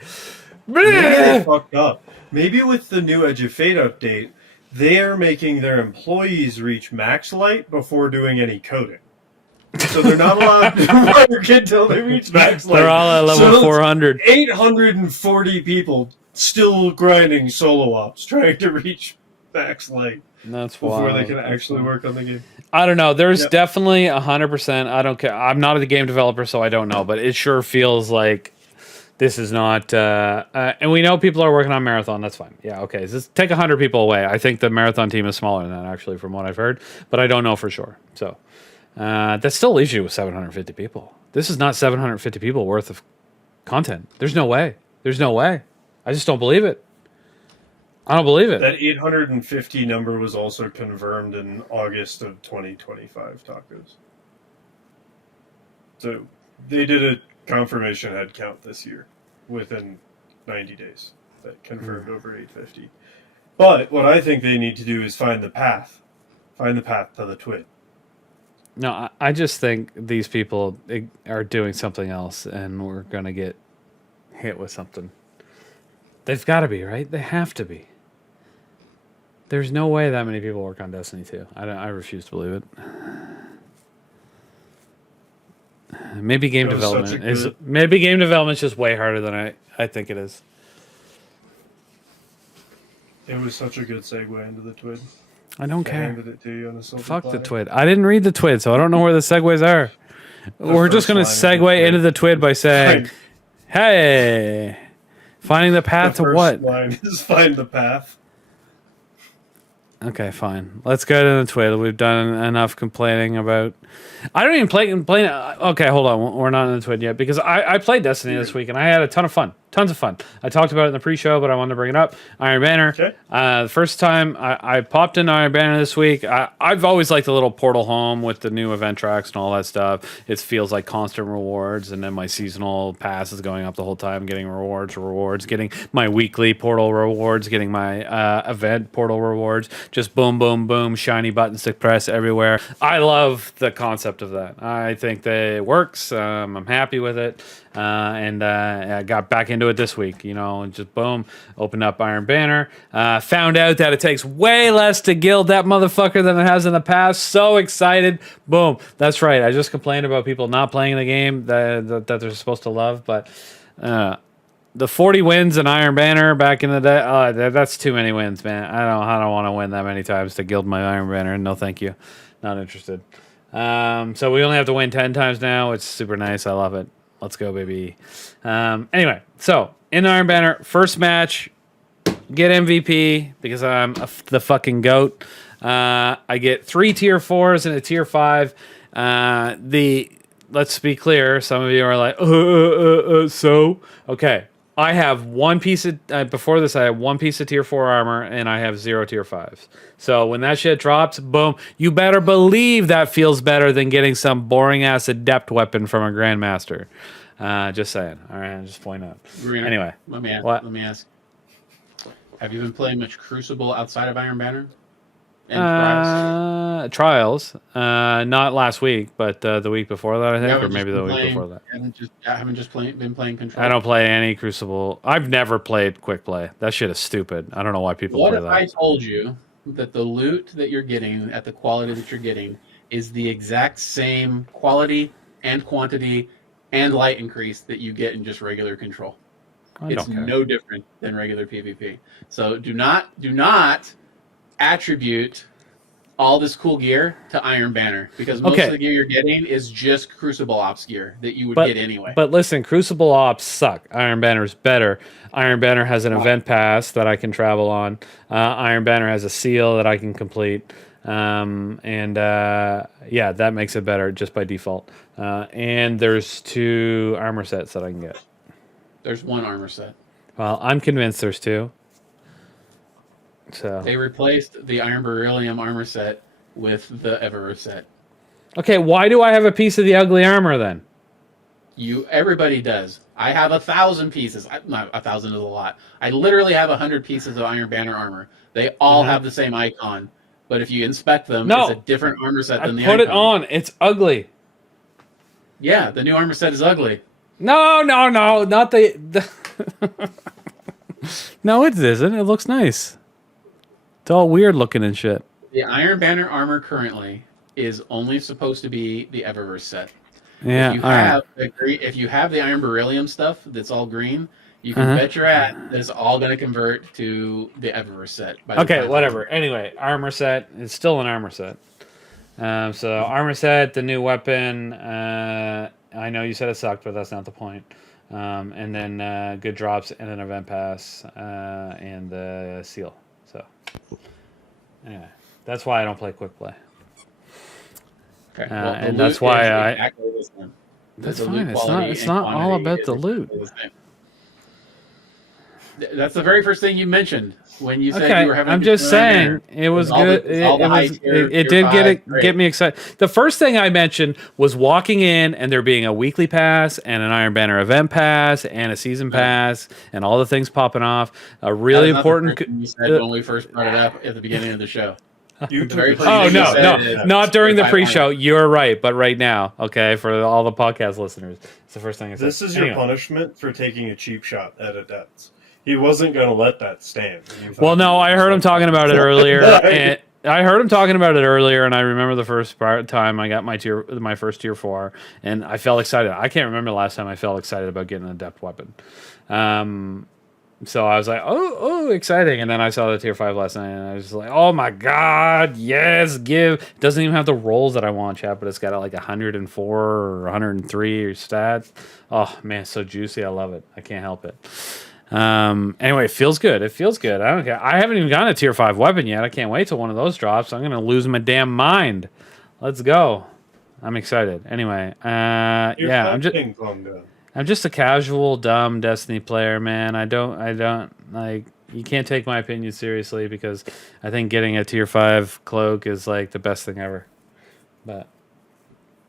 Maybe they fucked up. Maybe with the new Edge of Fate update, they are making their employees reach max light before doing any coding. So they're not allowed to work until they reach max light. They're all at level So 400. 840 people still grinding solo ops, trying to reach max light That's before wild. they can actually work on the game. I don't know. There's Yep. definitely 100%. I don't care. I'm not a game developer, so I don't know. But it sure feels like this is not. And we know people are working on Marathon. That's fine. Yeah, okay. Just take 100 people away. I think the Marathon team is smaller than that, actually, from what I've heard. But I don't know for sure. So that still leaves you with 750 people. This is not 750 people worth of content. There's no way. There's no way. I just don't believe it. I don't believe it. That 850 number was also confirmed in August of 2025 tacos. So they did a confirmation head count this year within 90 days that confirmed over 850. But what I think they need to do is find the path. Find the path to the twin. No, I just think these people are doing something else, and we're gonna get hit with something. They've got to be, right? They have to be. There's no way that many people work on Destiny 2. I refuse to believe it. Maybe game That was such development a is good- maybe game development's just way harder than I think it is. It was such a good segue into the twin. I don't I care. handed it to you on a silver Fuck the platter. twid. I didn't read the twid, so I don't know where the segues are. We're just first gonna line of the segue twid. into the twid by saying, Fine. "Hey, finding the path The to first what?" line is find the path. Okay, fine. Let's go to the twid. We've done enough complaining about. I don't even play. Okay, hold on. We're not in the twid yet because I played Destiny this week and I had a ton of fun. Tons of fun. I talked about it in the pre-show, but I wanted to bring it up. Iron Banner. Okay. The first time I popped in Iron Banner this week, I've always liked the little portal home with the new event tracks and all that stuff. It feels like constant rewards, and then my seasonal pass is going up the whole time, getting rewards, getting my weekly portal rewards, getting my event portal rewards, just boom, boom, boom, shiny button stick press everywhere. I love the concept of that. I think that it works. I'm happy with it. And I got back into it this week, and just boom, opened up Iron Banner. Found out that it takes way less to guild that motherfucker than it has in the past. So excited. Boom. That's right. I just complained about people not playing the game that they're supposed to love, but the 40 wins in Iron Banner back in the day, that's too many wins, man. I don't want to win that many times to guild my Iron Banner. No, thank you. Not interested. So we only have to win 10 times now. It's super nice. I love it. Let's go, baby. Anyway, so in Iron Banner, first match, get MVP because I'm the fucking GOAT. I get 3 tier 4s and a tier 5. Let's be clear. Some of you are like, so? Okay. I have one piece of, before this, I had one piece of tier 4 armor and I have 0 tier 5s. So when that shit drops, boom, you better believe that feels better than getting some boring ass adept weapon from a grandmaster. Just saying. All right, just point out. Anyway, let me ask. Have you been playing much Crucible outside of Iron Banner? And Trials. Not last week, but the week before that, I think, or maybe the week before that. Haven't just been playing Control. I don't play any Crucible. I've never played Quick Play. That shit is stupid. I don't know why people play that. What if I told you that the loot that you're getting at the quality that you're getting is the exact same quality and quantity and light increase that you get in just regular Control? It's no different than regular PvP. So do not attribute all this cool gear to Iron Banner because most of the gear you're getting is just Crucible Ops gear that you would get anyway. But listen, Crucible Ops suck. Iron Banner's better. Iron Banner has an event pass that I can travel on. Iron Banner has a seal that I can complete. Yeah, that makes it better just by default. And there's 2 armor sets that I can get. There's 1 armor set. Well, I'm convinced there's 2. So they replaced the Iron Beryllium armor set with the Eververse set. Okay, why do I have a piece of the ugly armor then? Everybody does. I have 1,000 pieces. Not 1,000 is a lot. I literally have 100 pieces of Iron Banner armor. They all have the same icon, but if you inspect them, it's a different armor set than the icon. Put it on. It's ugly. Yeah, the new armor set is ugly. No, not the... No, it isn't. It looks nice. It's all weird looking and shit. The Iron Banner armor currently is only supposed to be the Eververse set. Yeah, if you have the Iron Beryllium stuff that's all green, you can bet your ass that it's all going to convert to the Eververse set. Okay, whatever. Anyway, armor set. It's still an armor set. So armor set, the new weapon. I know you said it sucked, but that's not the point. And then good drops and an event pass and the seal. So anyway, that's why I don't play Quick Play. Okay. And that's why that's fine. It's not all about the loot. That's the very first thing you mentioned when you said you were having. I'm just saying it was good. It did get me excited. The first thing I mentioned was walking in and there being a weekly pass and an Iron Banner event pass and a season pass and all the things popping off. A really important. You said when we first brought it up at the beginning of the show. Not during the pre-show. You're right, but right now, okay, for all the podcast listeners, it's the first thing I said. This is your punishment for taking a cheap shot at adepts. He wasn't going to let that stand. Well, no, I heard him talking about it earlier, and I remember the first time I got my first tier 4, and I felt excited. I can't remember the last time I felt excited about getting an adept weapon. So I was like, oh, exciting. And then I saw the tier 5 last night, and I was just like, oh my God, yes, give. It doesn't even have the rolls that I want, chat, but it's got like 104 or 103 stats. Oh, man, it's so juicy. I love it. I can't help it. Anyway, it feels good. I don't care. I haven't even gotten a tier 5 weapon yet. I can't wait till one of those drops. I'm going to lose my damn mind. Let's go. I'm excited. Anyway, I'm just a casual, dumb Destiny player, man. I don't like. You can't take my opinion seriously because I think getting a tier 5 cloak is like the best thing ever. But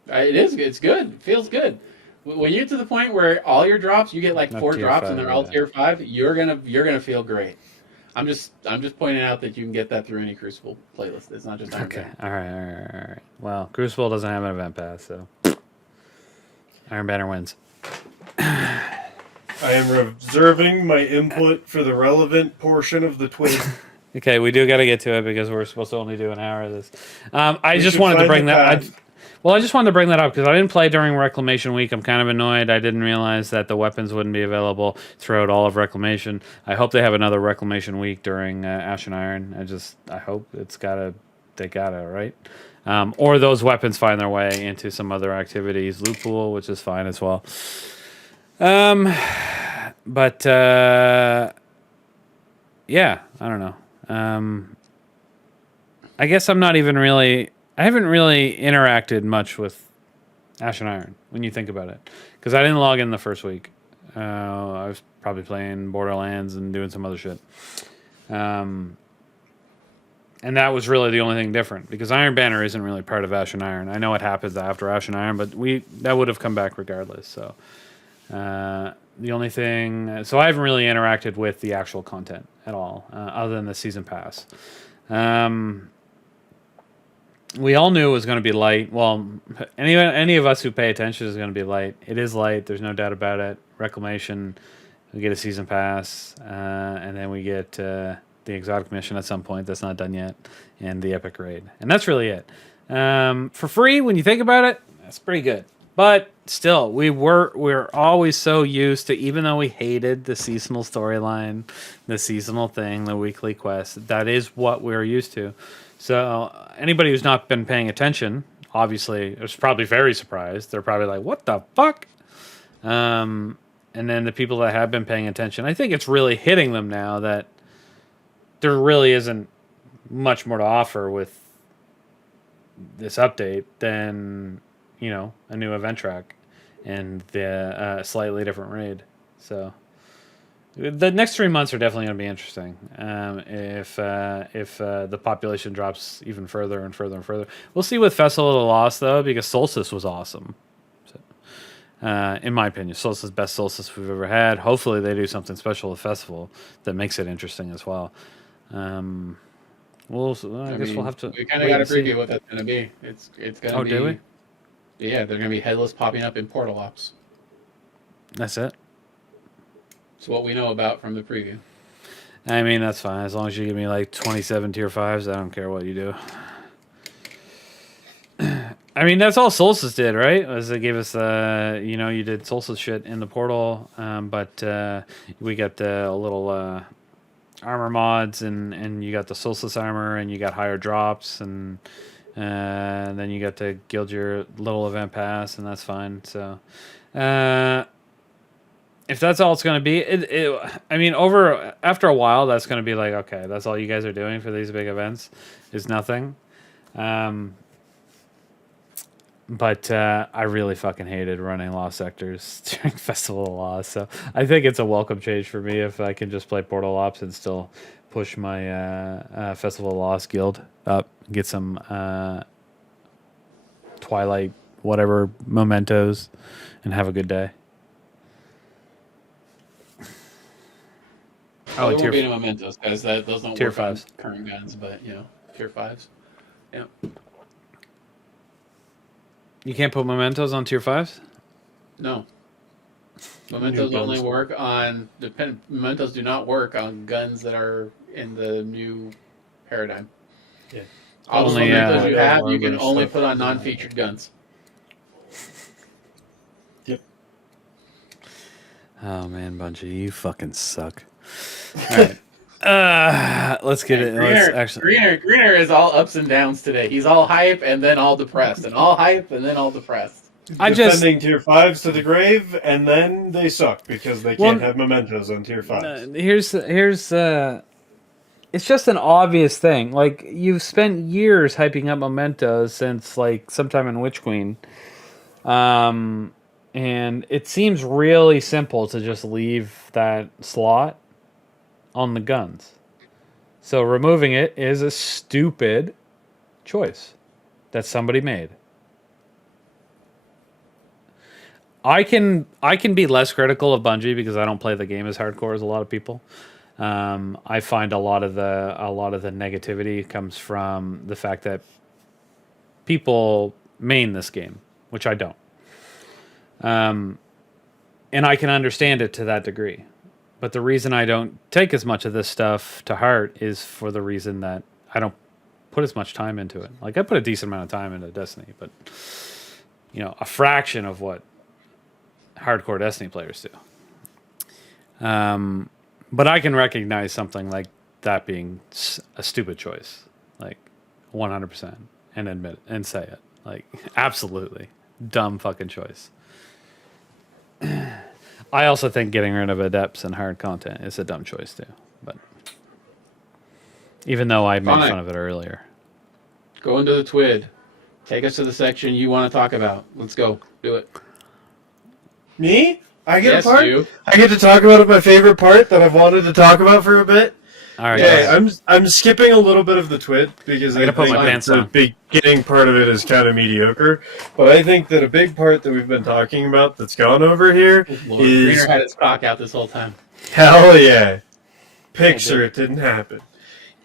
it is. It's good. It feels good. When you get to the point where all your drops, you get like 4 drops and they're all tier 5, you're gonna feel great. I'm just pointing out that you can get that through any Crucible playlist. It's not just Iron Okay. Banner. All right. Well, Crucible doesn't have an event pass, so Iron Banner wins. I am reserving my input for the relevant portion of the tweet. Okay, we do got to get to it because we're supposed to only do an hour of this. I We just should wanted to find bring the that. path. I just wanted to bring that up because I didn't play during Reclamation Week. I'm kind of annoyed. I didn't realize that the weapons wouldn't be available throughout all of Reclamation. I hope they have another Reclamation Week during Ashen Iron. I hope they gotta, right? Or those weapons find their way into some other activities. Loot pool, which is fine as well. But yeah, I don't know. I guess I haven't really interacted much with Ashen Iron when you think about it, because I didn't log in the first week. I was probably playing Borderlands and doing some other shit. And that was really the only thing different, because Iron Banner isn't really part of Ashen Iron. I know it happens after Ashen Iron, but that would have come back regardless. So the only thing, so I haven't really interacted with the actual content at all, other than the season pass. We all knew it was going to be light. Well, any of us who pay attention is going to be light. It is light. There's no doubt about it. Reclamation, we get a season pass, and then we get the exotic mission at some point that's not done yet, and the epic raid, and that's really it. For free, when you think about it, that's pretty good. But still, we're always so used to, even though we hated the seasonal storyline, the seasonal thing, the weekly quest, that is what we're used to. So anybody who's not been paying attention, obviously, is probably very surprised. They're probably like, "What the fuck?" And then the people that have been paying attention, I think it's really hitting them now that there really isn't much more to offer with this update than, a new event track and the slightly different raid. So the next 3 months are definitely going to be interesting. If the population drops even further and further and further, we'll see with Festival of the Lost though, because Solstice was awesome. So, in my opinion, Solstice is the best Solstice we've ever had. Hopefully, they do something special with Festival that makes it interesting as well. I guess we'll have to. We kind of got a preview what that's going to be. It's going to be. Oh, do we? Yeah, they're going to be headless popping up in portal ops. That's it. It's what we know about from the preview. I mean, that's fine. As long as you give me like 27 tier 5s, I don't care what you do. I mean, that's all Solstice did, right? As it gave us, you did Solstice shit in the portal, but we got the little armor mods, and you got the Solstice armor, and you got higher drops, and then you got to guild your little event pass, and that's fine. So, if that's all it's going to be, after a while, that's going to be like, okay, that's all you guys are doing for these big events is nothing. But I really fucking hated running Lost Sectors during Festival of Lost, so I think it's a welcome change for me if I can just play Portal Ops and still push my Festival of Lost guild up, get some Twilight whatever mementos, and have a good day. Oh, there won't be any mementos because those don't tier work on 5s. current guns, but tier 5s. Yeah. You can't put mementos on tier 5s? No. Mementos only work on mementos do not work on guns that are in the new paradigm. Yeah. All the Only, mementos you have, you can armor only stuff. put on non-featured guns. Yep. Oh man, Bungie, you fucking suck. All right. Let's get it. Greener is all ups and downs today. He's all hype and then all depressed, and all hype and then all depressed. Defending tier 5s to the grave, and then they suck because they can't have mementos on tier 5s. Here's it's just an obvious thing. Like, you've spent years hyping up mementos since like sometime in Witch Queen. And it seems really simple to just leave that slot on the guns. So removing it is a stupid choice that somebody made. I can be less critical of Bungie because I don't play the game as hardcore as a lot of people. I find a lot of the negativity comes from the fact that people main this game, which I don't. And I can understand it to that degree. But the reason I don't take as much of this stuff to heart is for the reason that I don't put as much time into it. Like, I put a decent amount of time into Destiny, but, a fraction of what hardcore Destiny players do. But I can recognize something like that being a stupid choice, like 100%, and admit it and say it. Like, absolutely dumb fucking choice. I also think getting rid of adepts and hard content is a dumb choice too. But even though I made fun of it earlier. Go into the TWID. Take us to the section you want to talk about. Let's go. Do it. Me? I get Yes, a part? you. I get to talk about my favorite part that I've wanted to talk about for a bit? All right. Okay, I'm skipping a little bit of the TWID because I put think my that pants the on. beginning part of it is kind of mediocre. But I think that a big part that we've been talking about that's gone over here Lord, is... Greener had its cock out this whole time. Hell yeah. Picture it didn't happen.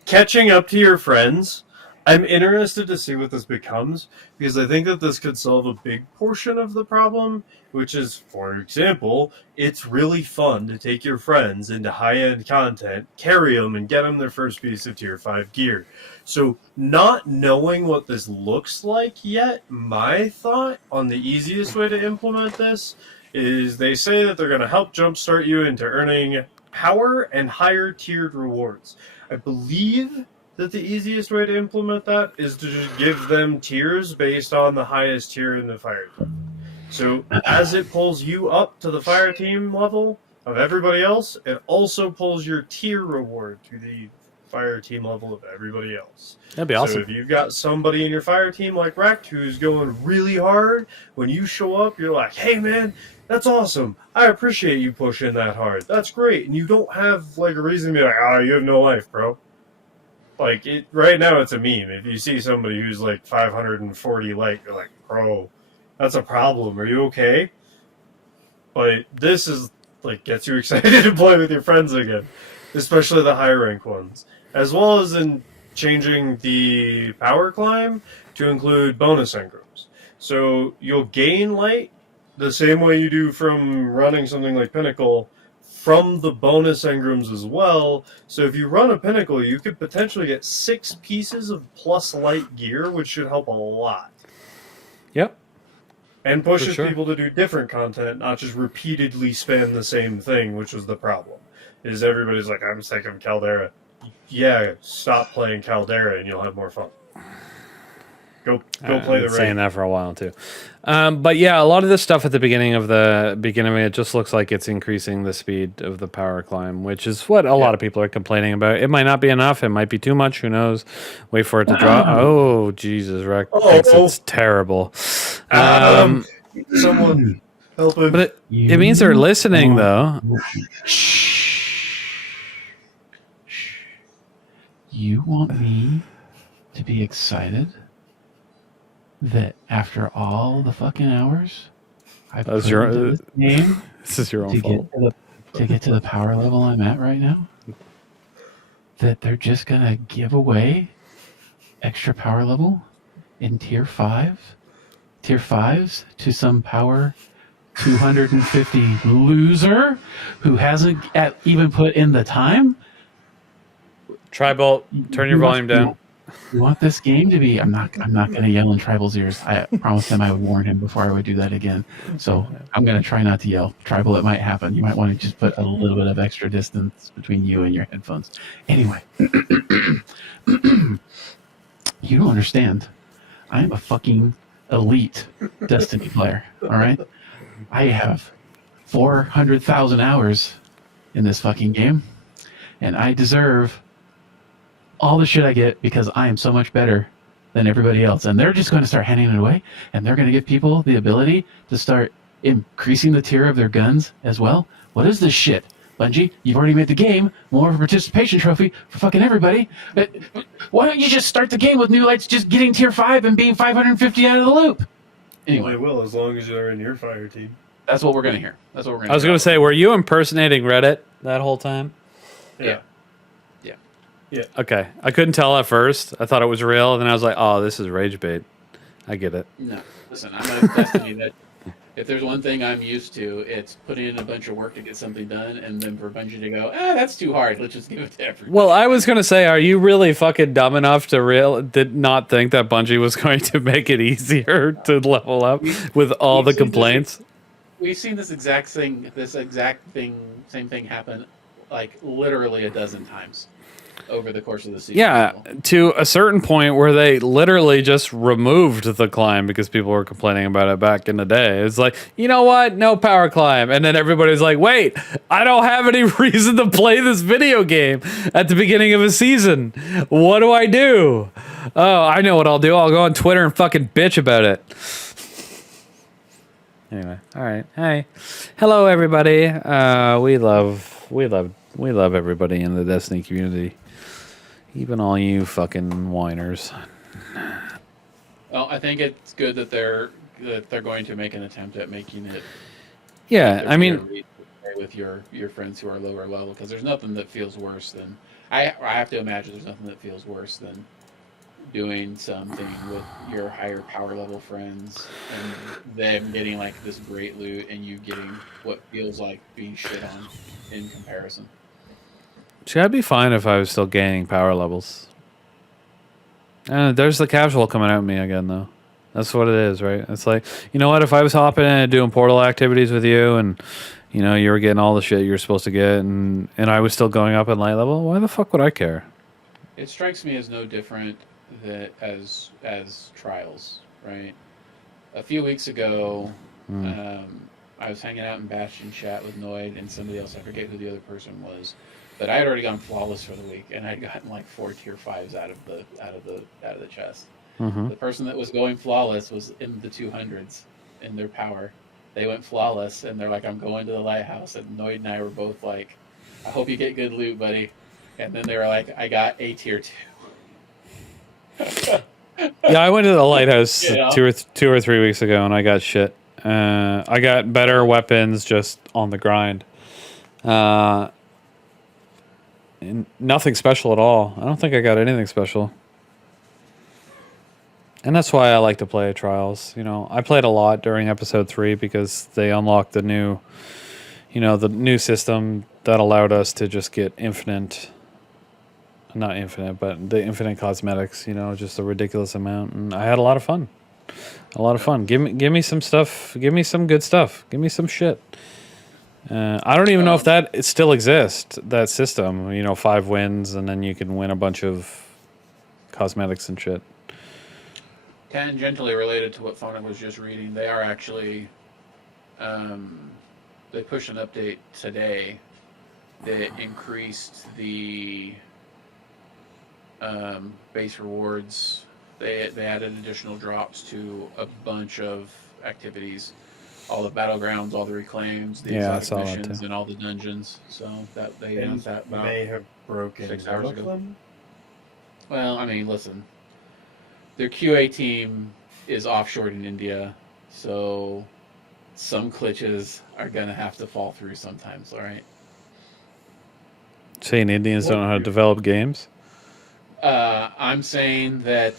Catching up to your friends. I'm interested to see what this becomes because I think that this could solve a big portion of the problem, which is, for example, it's really fun to take your friends into high-end content, carry them, and get them their first piece of Tier 5 gear. So, not knowing what this looks like yet, my thought on the easiest way to implement this is they say that they're going to help jumpstart you into earning power and higher tiered rewards. I believe that the easiest way to implement that is to just give them tiers based on the highest tier in the fire team. So as it pulls you up to the fire team level of everybody else, it also pulls your tier reward to the fire team level of everybody else. That'd be awesome. So if you've got somebody in your fire team like Rekt who's going really hard, when you show up, you're like, hey man, that's awesome. I appreciate you pushing that hard. That's great. And you don't have like a reason to be like, oh, you have no life, bro. Like, right now it's a meme. If you see somebody who's like 540 light, you're like, bro, that's a problem. Are you okay? But this is, like, gets you excited to play with your friends again. Especially the higher rank ones. As well as in changing the power climb to include bonus engrams. So you'll gain light the same way you do from running something like Pinnacle from the bonus engrams as well. So if you run a Pinnacle, you could potentially get 6 pieces of plus light gear, which should help a lot. Yep. And pushes people to do different content, not just repeatedly spam the same thing, which was the problem. Is everybody's like, I'm sick of Caldera. Yeah, stop playing Caldera and you'll have more fun. Go play the raid. Saying that for a while too, but yeah, a lot of this stuff at the beginning of it just looks like it's increasing the speed of the power climb, which is what a lot of people are complaining about. It might not be enough. It might be too much. Who knows? Wait for it to drop. Oh Jesus, Rekt thinks it's terrible. Someone help him. But it means they're listening though. You want me to be excited that after all the fucking hours I put into this game this is your own fault to get to the power level I'm at right now, that they're just gonna give away extra power level in tier 5s to some power 250 loser who hasn't even put in the time? Tribal, turn your volume down. You want this game to be... I'm not going to yell in Tribal's ears. I promised him I would warn him before I would do that again. So I'm going to try not to yell. Tribal, it might happen. You might want to just put a little bit of extra distance between you and your headphones. Anyway. You don't understand. I am a fucking elite Destiny player. All right? I have 400,000 hours in this fucking game. And I deserve all the shit I get because I am so much better than everybody else. And they're just going to start handing it away, and they're going to give people the ability to start increasing the tier of their guns as well. What is this shit? Bungie, you've already made the game more of a participation trophy for fucking everybody. Why don't you just start the game with New Lights just getting tier 5 and being 550 out of the loop? Anyway. They will, as long as you're in your fire team. That's what we're going to hear. I was going to say, were you impersonating Reddit that whole time? Yeah. Okay, I couldn't tell at first. I thought it was real, and then I was like, "Oh, this is rage bait." I get it. No, listen, I'm a Destiny that if there's one thing I'm used to, it's putting in a bunch of work to get something done, and then for Bungie to go, that's too hard. Let's just give it to everybody. Well, I was gonna say, are you really fucking dumb enough to did not think that Bungie was going to make it easier to level up with all the complaints? We've seen this exact same thing happen, like literally a dozen times over the course of the season. Yeah, to a certain point where they literally just removed the climb because people were complaining about it back in the day. It's like, you know what? No power climb. And then everybody's like, wait, I don't have any reason to play this video game at the beginning of a season. What do I do? Oh, I know what I'll do. I'll go on Twitter and fucking bitch about it. Anyway, all right. Hi. Hello, everybody. We love everybody in the Destiny community. Even all you fucking whiners. Well, I think it's good that they're going to make an attempt at making it. Yeah, I mean, with your friends who are lower level, because there's nothing that feels worse than I have to imagine there's nothing that feels worse than doing something with your higher power level friends and them getting like this great loot and you getting what feels like being shit on in comparison. see, I'd be fine if I was still gaining power levels. There's the casual coming at me again, though. That's what it is, right? It's like, you know what? If I was hopping in and doing portal activities with you, and you know you were getting all the shit you're supposed to get, and I was still going up in light level, why the fuck would I care? It strikes me as no different as trials, right? A few weeks ago, I was hanging out in Bastion chat with Noid and somebody else. I forget who the other person was. But I had already gone flawless for the week, and I'd gotten like 4 tier 5s out of the chest. Mm-hmm. The person that was going flawless was in the 200s in their power. They went flawless, and they're like, "I'm going to the lighthouse." And Noid and I were both like, "I hope you get good loot, buddy." And then they were like, "I got a tier 2." Yeah, I went to the lighthouse You know? 2 or 3 weeks ago, and I got shit. I got better weapons just on the grind. And nothing special at all. I don't think I got anything special. And that's why I like to play Trials. You know, I played a lot during episode 3 because they unlocked the new, the new system that allowed us to just get not infinite, but the infinite cosmetics, just a ridiculous amount. And I had a lot of fun. Give me some stuff. Give me some good stuff. Give me some shit. I don't even know if it still exists, that system. 5 wins, and then you can win a bunch of cosmetics and shit. Tangentially related to what Phonic was just reading, they are actually, they pushed an update today that increased the base rewards. They added additional drops to a bunch of activities. All the battlegrounds, all the reclaims, the exotic missions, and all the dungeons. So that they announced that about may have broken 6 hours ago. Them? Well, I mean, listen, their QA team is offshored in India, so some glitches are gonna have to fall through sometimes. All right. Saying Indians don't know how to develop games? I'm saying that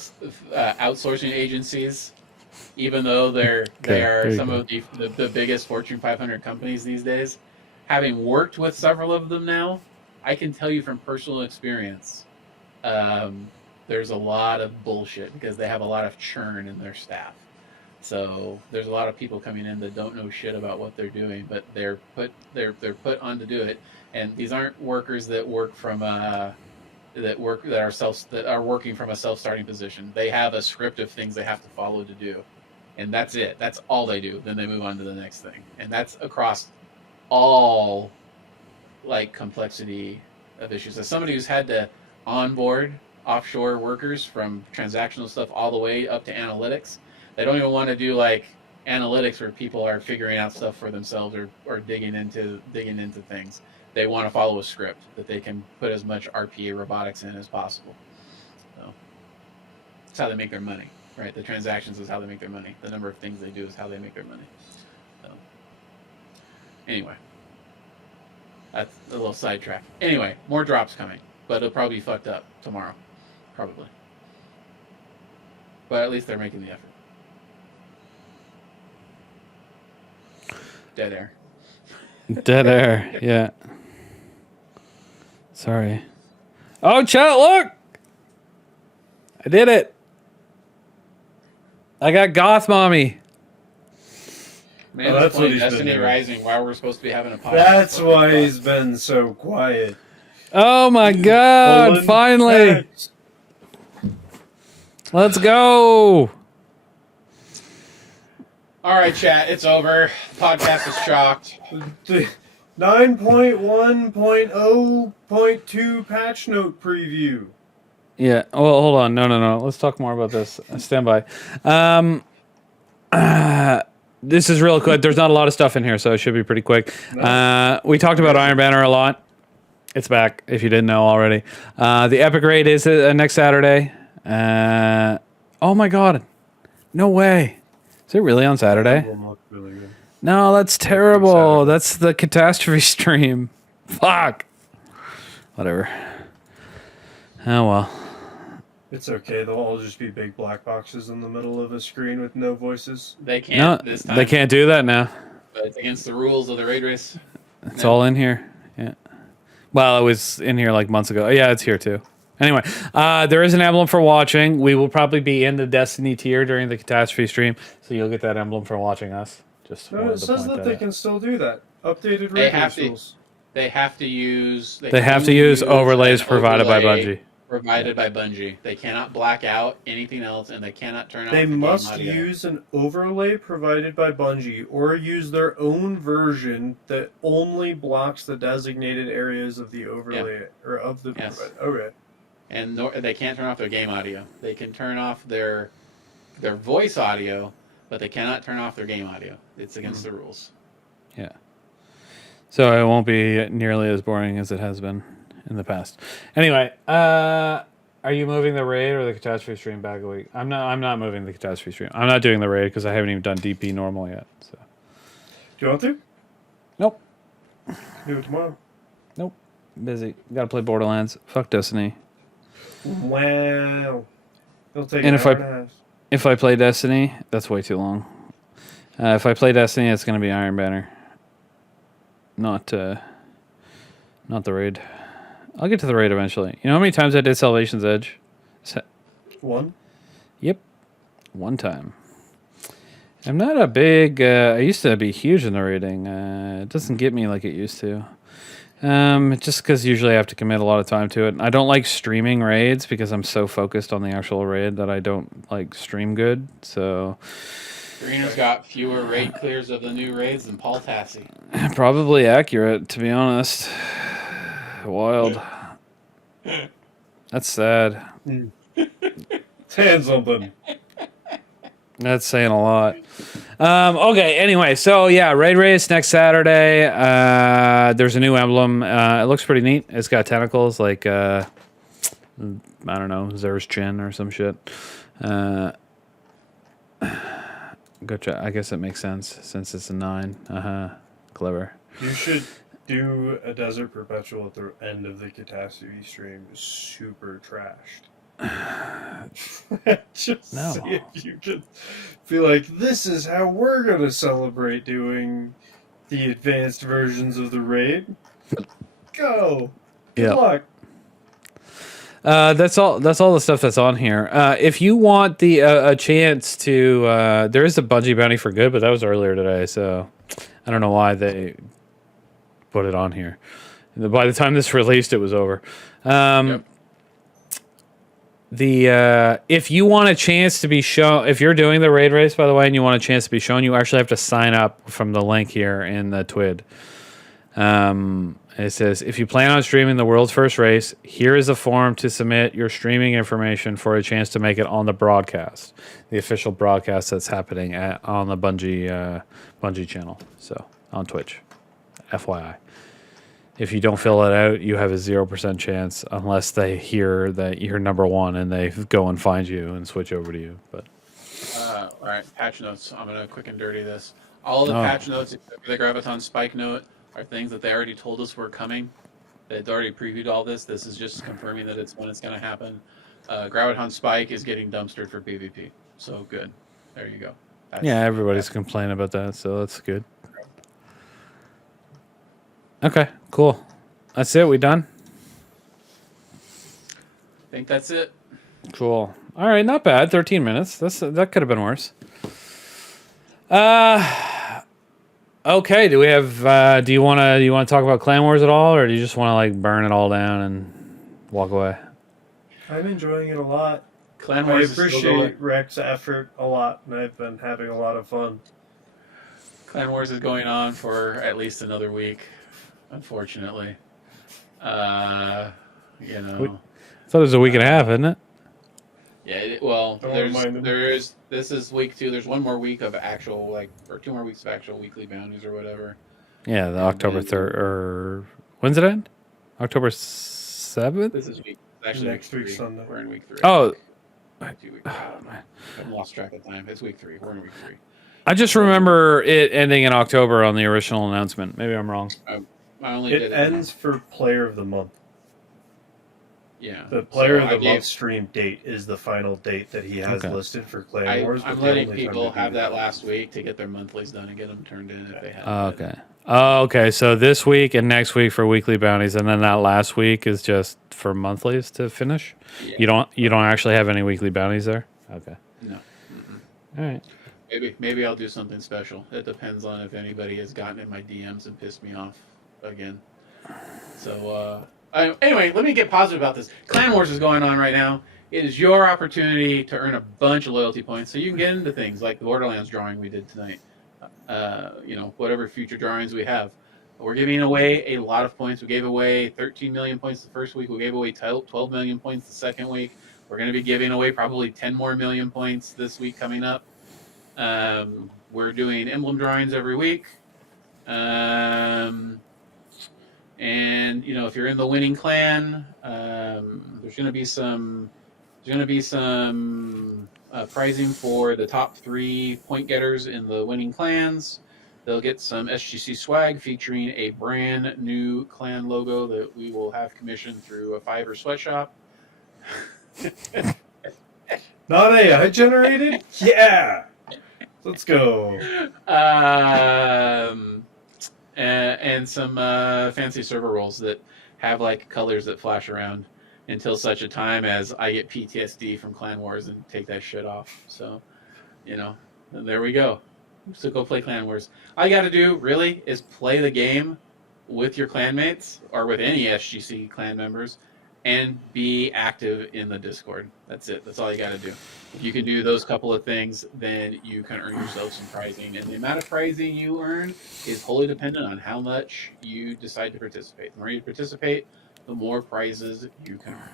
outsourcing agencies, even though they are some of the biggest Fortune 500 companies these days, having worked with several of them now, I can tell you from personal experience, there's a lot of bullshit because they have a lot of churn in their staff. So there's a lot of people coming in that don't know shit about what they're doing, but they're put on to do it. And these aren't workers that work from that are working from a self-starting position. They have a script of things they have to follow to do, and that's it. That's all they do. Then they move on to the next thing, and that's across all complexity of issues. As somebody who's had to onboard offshore workers from transactional stuff all the way up to analytics, they don't even want to do analytics where people are figuring out stuff for themselves or digging into things. They want to follow a script that they can put as much RPA robotics in as possible. So that's how they make their money, right? The transactions is how they make their money. The number of things they do is how they make their money. So anyway, That's a little sidetrack. Anyway, more drops coming, but it'll probably be fucked up tomorrow, probably. But at least they're making the effort. Dead air. Dead air. Yeah. Sorry. Oh, chat, look! I did it. I got Goth Mommy. Man, that's what playing he's been Destiny doing. Rising while we're supposed to be having a podcast. That's why he's been so quiet. Oh my god, Pulling finally. facts. Let's go. All right, chat, it's over. Podcast is shocked. 9.1.0.2 patch note preview. Yeah. Well, hold on. No. Let's talk more about this. Stand by. This is real quick. There's not a lot of stuff in here, so it should be pretty quick. No. We talked about Iron Banner a lot. It's back, if you didn't know already. The Epic Raid is next Saturday. Oh my god. No way. Is it really on Saturday? Really good. No, that's terrible. That's the catastrophe stream. Fuck. Whatever. Oh well. It's okay. They'll all just be big black boxes in the middle of a screen with no voices. They can't No, this time. they can't do that now. But it's against the rules of the raid race. It's all in here. Yeah. Well, it was in here like months ago. Yeah, it's here too. Anyway, there is an emblem for watching. We will probably be in the Destiny tier during the catastrophe stream, so you'll get that emblem for watching us. Just No, wanted it to says point that that they out. can still do that. Updated They raid have race to- rules. They have to use. They have to use overlays provided by Bungie. Provided by Bungie. They cannot black out anything else, and they cannot turn off. They the game must audio. use an overlay provided by Bungie or use their own version that only blocks the designated areas of the overlay or of the. Yes. Okay. And they can't turn off their game audio. They can turn off their voice audio, but they cannot turn off their game audio. It's against the rules. Yeah. So it won't be nearly as boring as it has been in the past. Anyway, are you moving the raid or the catastrophe stream back a week? I'm not moving the catastrophe stream. I'm not doing the raid because I haven't even done DP normal yet. So. Do you want to? Nope. Do it tomorrow. Nope. Busy. Gotta play Borderlands. Fuck Destiny. Wow. It'll take And an if hour I- and a half. If I play Destiny, that's way too long. If I play Destiny, it's gonna be Iron Banner. Not the raid. I'll get to the raid eventually. You know how many times I did Salvation's Edge? One. Yep. One time. I'm not a big... I used to be huge in the raiding. It doesn't get me like it used to. Just because usually I have to commit a lot of time to it. I don't like streaming raids because I'm so focused on the actual raid that I don't like stream good. So... Karina's got fewer raid clears of the new raids than Paul Tassi. Probably accurate, to be honest. Wild. That's sad. Saying something. That's saying a lot. Okay, anyway, so yeah, raid race next Saturday. There's a new emblem. It looks pretty neat. It's got tentacles like, I don't know, Zer's chin or some shit. Gotcha. I guess it makes sense since it's a 9. Clever. You should do a Desert Perpetual at the end of the catastrophe stream. Super trashed. Just No. see if you can feel like this is how we're gonna celebrate doing the advanced versions of the raid. Go. Good Yeah. luck. That's all the stuff that's on here. If you want the a chance to, there is a Bungie bounty for good, but that was earlier today, so I don't know why they put it on here. By the time this released, it was over. Yep. If you want a chance to be shown, if you're doing the raid race, by the way, and you want a chance to be shown, you actually have to sign up from the link here in the TWID. It says, if you plan on streaming the world's first race, here is a form to submit your streaming information for a chance to make it on the broadcast, the official broadcast that's happening on the Bungie channel, so on Twitch. FYI. If you don't fill it out, you have a 0% chance unless they hear that you're number one and they go and find you and switch over to you. But All right, patch notes. I'm gonna quick and dirty this. All the Oh. patch notes, except for the Graviton Spike note, are things that they already told us were coming. They'd already previewed all this. This is just confirming that it's when it's going to happen. Graviton Spike is getting dumpstered for PvP. So good. There you go. Yeah, everybody's complaining about that, so that's good. Okay, cool. That's it. We done? I think that's it. Cool. All right, not bad. 13 minutes. That could have been worse. Okay. Do we have? Do you want to talk about Clan Wars at all, or do you just want to like burn it all down and walk away? I'm enjoying it a lot. Clan I Wars is still appreciate going. Rex's effort a lot, and I've been having a lot of fun. Clan Wars is going on for at least another week, unfortunately. You know. I thought it was a week and a half, isn't it? Yeah. Don't remind them. This is week 2. There's one more week of actual or 2 more weeks of actual weekly bounties or whatever. Yeah, the October 3rd or when's it end? October 7th. This is actually Next week week, 3. Sunday. We're in week 3. Oh. 2 weeks. I've lost track of time. It's week 3. We're in week 3. I just remember it ending in October on the original announcement. Maybe I'm wrong. I only It did ends for Player of the Month. Yeah. The Player So of the Month stream date is the final date that he has listed for Clan Wars. I'm letting people have that last week to get their monthlies done and get them turned in if they have. Okay. Oh, okay. So this week and next week for weekly bounties, and then that last week is just for monthlies to finish. Yeah. You don't actually have any weekly bounties there. Okay. No. All right. Maybe I'll do something special. It depends on if anybody has gotten in my DMs and pissed me off again. So anyway, let me get positive about this. Clan Wars is going on right now. It is your opportunity to earn a bunch of loyalty points, so you can get into things like the Borderlands drawing we did tonight. Whatever future drawings we have. We're giving away a lot of points. We gave away 13 million points the first week. We gave away 12 million points the second week. We're going to be giving away probably 10 more million points this week coming up. We're doing emblem drawings every week. And if you're in the winning clan, there's going to be some prizing for the top 3 point getters in the winning clans. They'll get some SGC swag featuring a brand new clan logo that we will have commissioned through a Fiverr sweatshop. Not AI generated? Yeah! Let's go. And some fancy server roles that have like colors that flash around until such a time as I get PTSD from Clan Wars and take that shit off. So, and there we go. So go play Clan Wars. All you got to do really is play the game with your clanmates or with any SGC clan members and be active in the Discord. That's it. That's all you got to do. If you can do those couple of things, then you can earn yourself some prizing. And the amount of prizing you earn is wholly dependent on how much you decide to participate. The more you participate, the more prizes you can earn.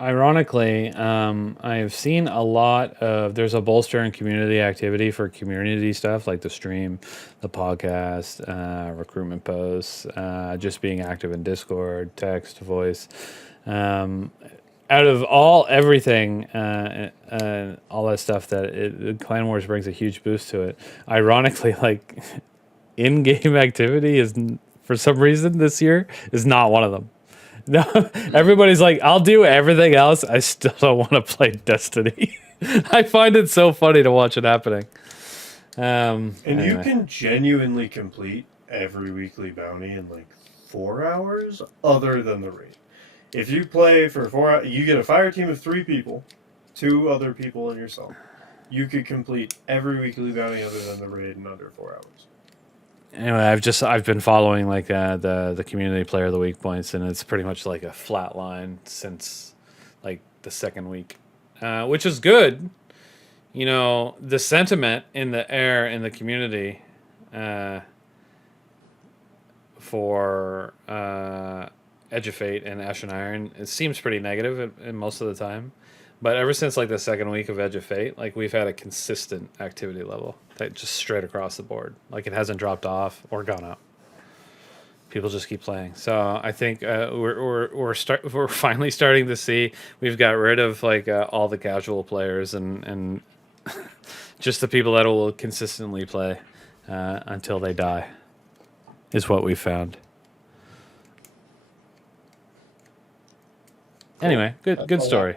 Ironically, I've seen a lot of there's a bolster in community activity for community stuff like the stream, the podcast, recruitment posts, just being active in Discord, text, voice. Out of everything, all that stuff that Clan Wars brings a huge boost to it. Ironically, like in-game activity is for some reason this year is not one of them. No, everybody's like, I'll do everything else. I still don't want to play Destiny. I find it so funny to watch it happening. Anyway. You can genuinely complete every weekly bounty in like 4 hours other than the raid. If you play for 4 hours, you get a fire team of 3 people, 2 other people and yourself. You could complete every weekly bounty other than the raid in under 4 hours. Anyway, I've been following like the community player of the week points, and it's pretty much like a flat line since like the second week, which is good. The sentiment in the air in the community for Edge of Fate and Ashen Iron, it seems pretty negative in most of the time. But ever since like the second week of Edge of Fate, like we've had a consistent activity level, that just straight across the board. Like it hasn't dropped off or gone up. People just keep playing. So I think we're finally starting to see we've got rid of like all the casual players and just the people that will consistently play until they die. is what we found. Anyway, good That's all story.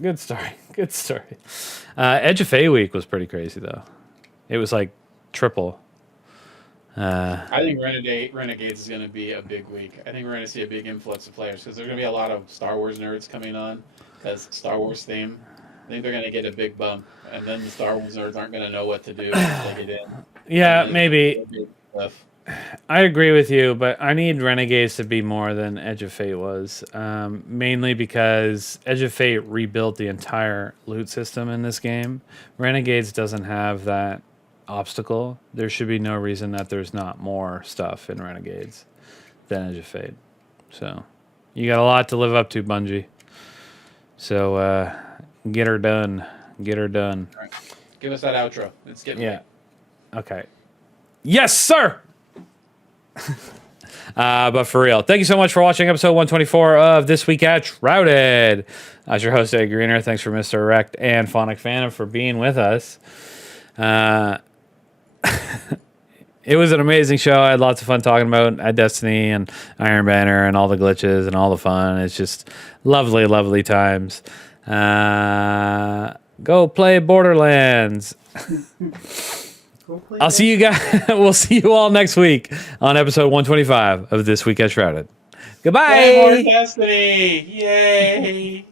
Good story. Good story. Edge of Fate week was pretty crazy though. It was like triple. I think Renegades is going to be a big week. I think we're going to see a big influx of players because there's going to be a lot of Star Wars nerds coming on as Star Wars theme. I think they're going to get a big bump, and then the Star Wars nerds aren't going to know what to do once they get in. Yeah, maybe. Stuff. I agree with you, but I need Renegades to be more than Edge of Fate was. Mainly because Edge of Fate rebuilt the entire loot system in this game. Renegades doesn't have that obstacle. There should be no reason that there's not more stuff in Renegades than Edge of Fate. So you got a lot to live up to, Bungie. So get her done. Get her done. All right. Give us that outro. Let's get Yeah. Okay. Yes, sir. But for real, thank you so much for watching episode 124 of This Week at Shrouded. As your host, Ed Greener. Thanks for Mr. Erect and Phonic Phantom for being with us. It was an amazing show. I had lots of fun talking about Destiny and Iron Banner and all the glitches and all the fun. It's just lovely, lovely times. Go play Borderlands. I'll see you guys. We'll see you all next week on episode 125 of This Week at Shrouded. Goodbye. Yay, more Destiny! Yay!